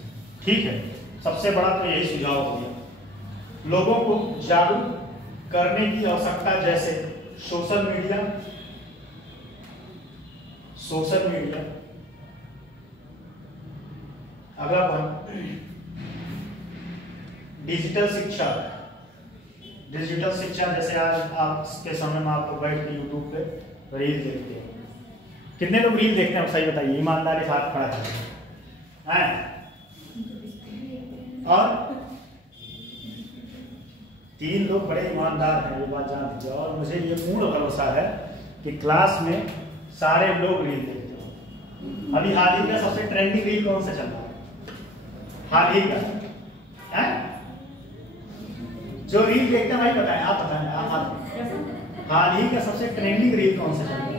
ठीक है, सबसे बड़ा तो यही सुझाव हो गया। लोगों को जागरूक करने की आवश्यकता, जैसे सोशल मीडिया, अगला पॉइंट डिजिटल शिक्षा। डिजिटल शिक्षा जैसे आज आपके सामने में आप बैठ के यूट्यूब पे रील देखते हैं। कितने लोग रील देखते हैं सही बताइए, ईमानदारी से हाथ खड़ा करते हैं। और 3 लोग बड़े ईमानदार हैं, ये बात जान लीजिए। और मुझे ये पूर्ण भरोसा है कि क्लास में सारे लोग रील देखते हो। अभी हाल ही का सबसे ट्रेंडिंग रील कौन सा चल रहा है? हाल ही का है? जो रील देखते हैं भाई बताएं, आप बताएं, आप हाल ही का सबसे ट्रेंडिंग रील कौन सा चल रहा है?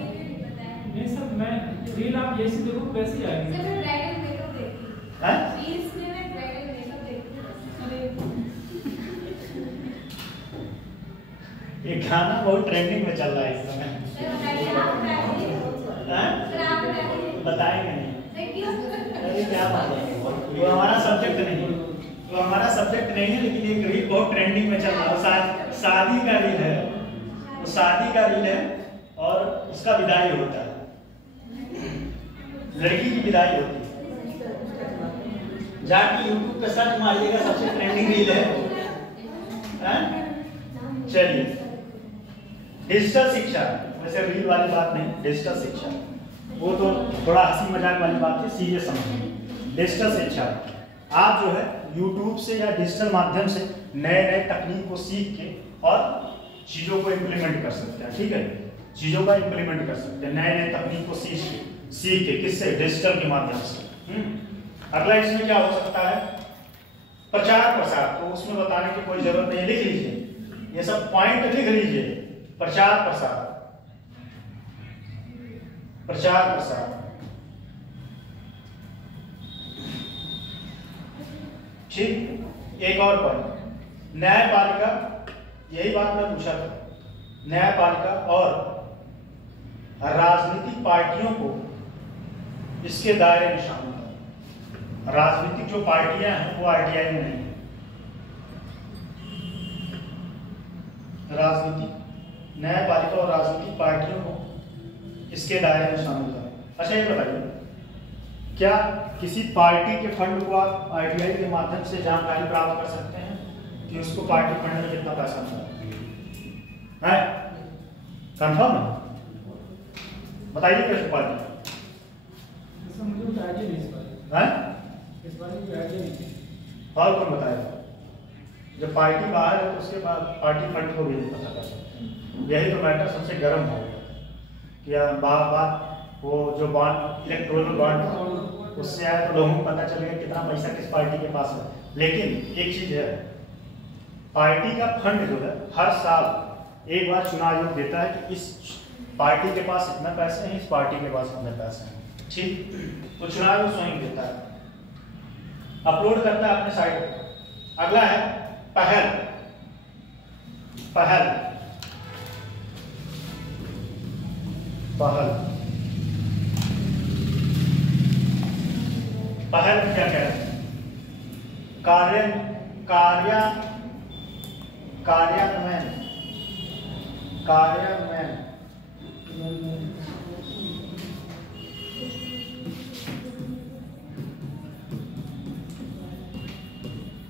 नहीं सर, मैं रील आप जैसी देखो वैसी ही आएगी। सर मैं ब्राइडल मेकअप देखती हूं। हैं? रील्स में मैं ब्राइडल मेकअप देखती हूं। अरे ये गाना बहुत ट्रेंडिंग में चल रहा है इस समय। सर बताइए, आप बताइए। हैं? सर आप बताइए। बताएंगे नहीं। सर क्यों? अरे क्या बात है, वो हमारा सब्जेक्ट नहीं है, वो हमारा सब्जेक्ट नहीं है, लेकिन एक रील बहुत ट्रेंडिंग में चल रहा है। शादी का रील है, वो शादी का रील है और उसका विदाई होता है, लड़की की विदाई होती है। जाके यूट्यूब पे सर्च मारिएगा, सबसे ट्रेंडिंग रील है। चलिए, डिजिटल शिक्षा, वैसे रील वाली बात नहीं, डिजिटल शिक्षा वो तो थोड़ा हंसी मजाक वाली बात है, सीरियस समझिए। डिजिटल शिक्षा, आप जो है यूट्यूब से या डिजिटल माध्यम से नए नए तकनीक को सीख के और चीज़ों को इम्प्लीमेंट कर सकते हैं। ठीक है, चीज़ों का इम्प्लीमेंट कर सकते हैं, नए नए तकनीक को सीख के किससे? डिजिटल के माध्यम से। अगला इसमें क्या हो सकता है? प्रचार प्रसार, तो उसमें बताने की कोई जरूरत नहीं, लिख लीजिए ये सब पॉइंट, लिख लीजिए। प्रचार प्रसार, प्रचार प्रसार, ठीक। एक और पॉइंट, न्यायपालिका, यही बात मैं पूछा था। न्यायपालिका और राजनीतिक पार्टियों को इसके दायरे में शामिल करें। राजनीतिक जो पार्टियां हैं वो आरटीआई में नहीं है। राजनीतिक, न्यायपालिका और राजनीतिक पार्टियों को इसके दायरे में शामिल करें। अच्छा ये बताइए, क्या किसी पार्टी के फंड को आप आरटीआई के माध्यम से जानकारी प्राप्त कर सकते हैं कि उसको पार्टी फंड में कितना पैसा मिला है? कंफर्म है? बताइए कैसे पार्टी सर मुझे कुछ आइडिया नहीं इस बारे है? में। इस बारे में कोई आइडिया नहीं। और कौन बताएगा? जब पार्टी बाहर है तो उसके बाद पार्टी फंड को भी नहीं पता कर सकते। यही तो मैटर सबसे गर्म हो गया कि बार वो जो बॉन्ड, इलेक्टोरल बॉन्ड उससे आया तो लोगों को पता चल गया कितना पैसा किस पार्टी के पास है। लेकिन एक चीज है, पार्टी का फंड जो है हर साल एक बार चुनाव आयोग देता है कि इस पार्टी के पास इतने पैसे हैं, इस पार्टी के पास इतने पैसे हैं। ठीक, तो चुनाव आयोग स्वयं देता है, अपलोड करता है अपने साइट पर। अगला है पहल। पहल, पहल, पहल क्या कह रहे हैं?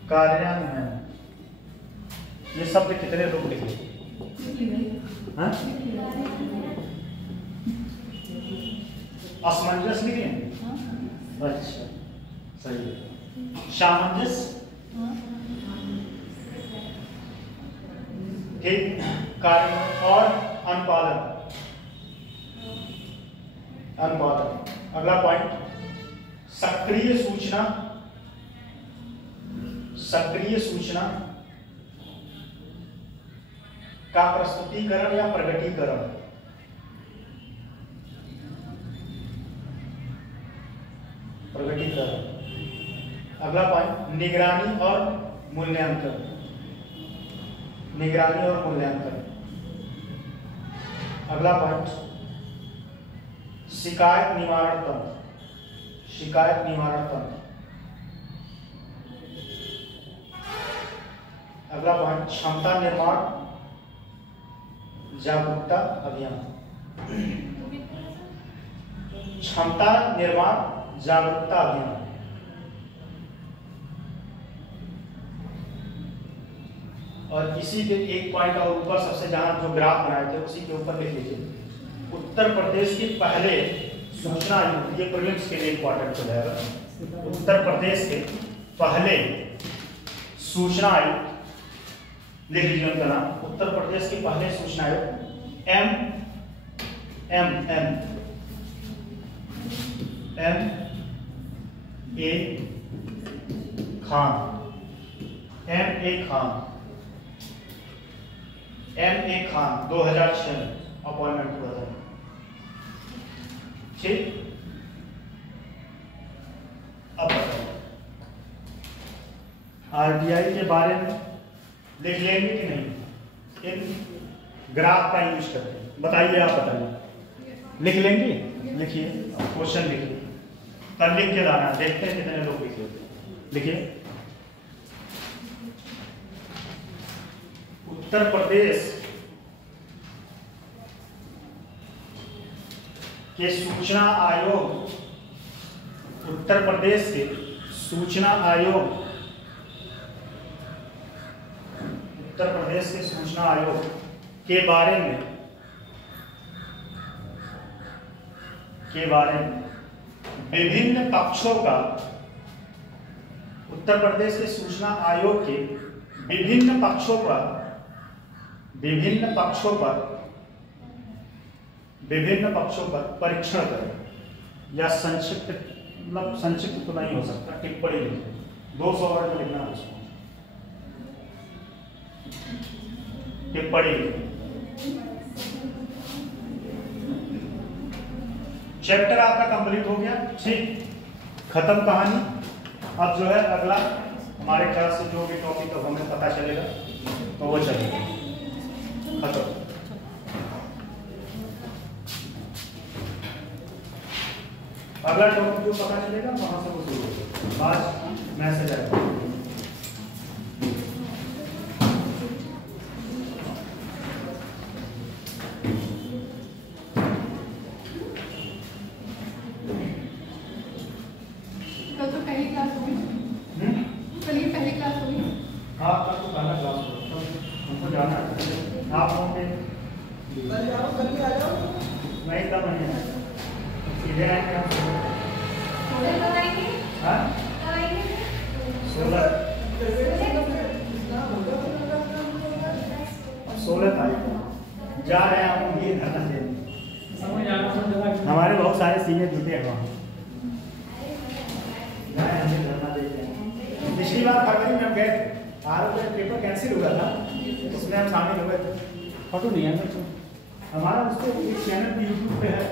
कार्यान्वयन, ये शब्द कितने लोग लिखे? हाँ? असमंजस लिखे? अच्छा, सही है। सामंजस, ठीक, कार्य और अनुपालन। अगला पॉइंट, सक्रिय सूचना का प्रस्तुतीकरण या प्रकटीकरण। अगला पॉइंट, निगरानी और मूल्यांकन। अगला पॉइंट, शिकायत निवारण तंत्र। अगला पॉइंट, क्षमता निर्माण जागरूकता अभियान। और इसी के एक पॉइंट और ऊपर सबसे जहां जो ग्राफ बनाए थे उसी के ऊपर लिख लीजिए, उत्तर प्रदेश के पहले सूचना आयुक्त, ये प्रीलिम्स के लिए इंपॉर्टेंट हो जाएगा। उत्तर प्रदेश के पहले सूचना आयुक्त, लिख लीजिए उनका नाम, उत्तर प्रदेश के पहले सूचना आयुक्त M A Khan. M.A. Khan 2006 में अपॉइंटमेंट हुआ था। ठीक, अब RTI के बारे में लिख लेंगे कि नहीं? इन ग्राफ का यूज करके बताइए, आप बताइए, लिख लेंगे? लिखिए, क्वेश्चन लिखिए, कल लिख के लाना, देखते हैं कितने लोग लिखे। लिखिए, उत्तर प्रदेश के सूचना आयोग, उत्तर प्रदेश के सूचना आयोग के बारे में विभिन्न पक्षों का, उत्तर प्रदेश के सूचना आयोग के विभिन्न पक्षों पर परीक्षण करें, या संक्षिप्त, मतलब संक्षिप्त तो नहीं हो सकता, टिप्पणी लिखें, 200 वर्ड में लिखना है उसको, टिप्पणी। चैप्टर आपका कंप्लीट हो गया, ठीक, खत्म कहानी। अब जो है अगला हमारे ख्याल से जो भी टॉपिक अब हमें पता चलेगा तो वो चलेगा, खत्म। अगला टॉपिक जो पता चलेगा वहां से वो शुरू होगा, आज मैसेज आएगा। हमारे बहुत सारे सीनियर जुटे हैं वहाँ, पिछली बार फरवरी में हम गए, पेपर कैंसिल हुआ था, उसमें हम शामिल हुए थे। फोटो नहीं है हमारा, उसको एक चैनल भी यूट्यूब पे है।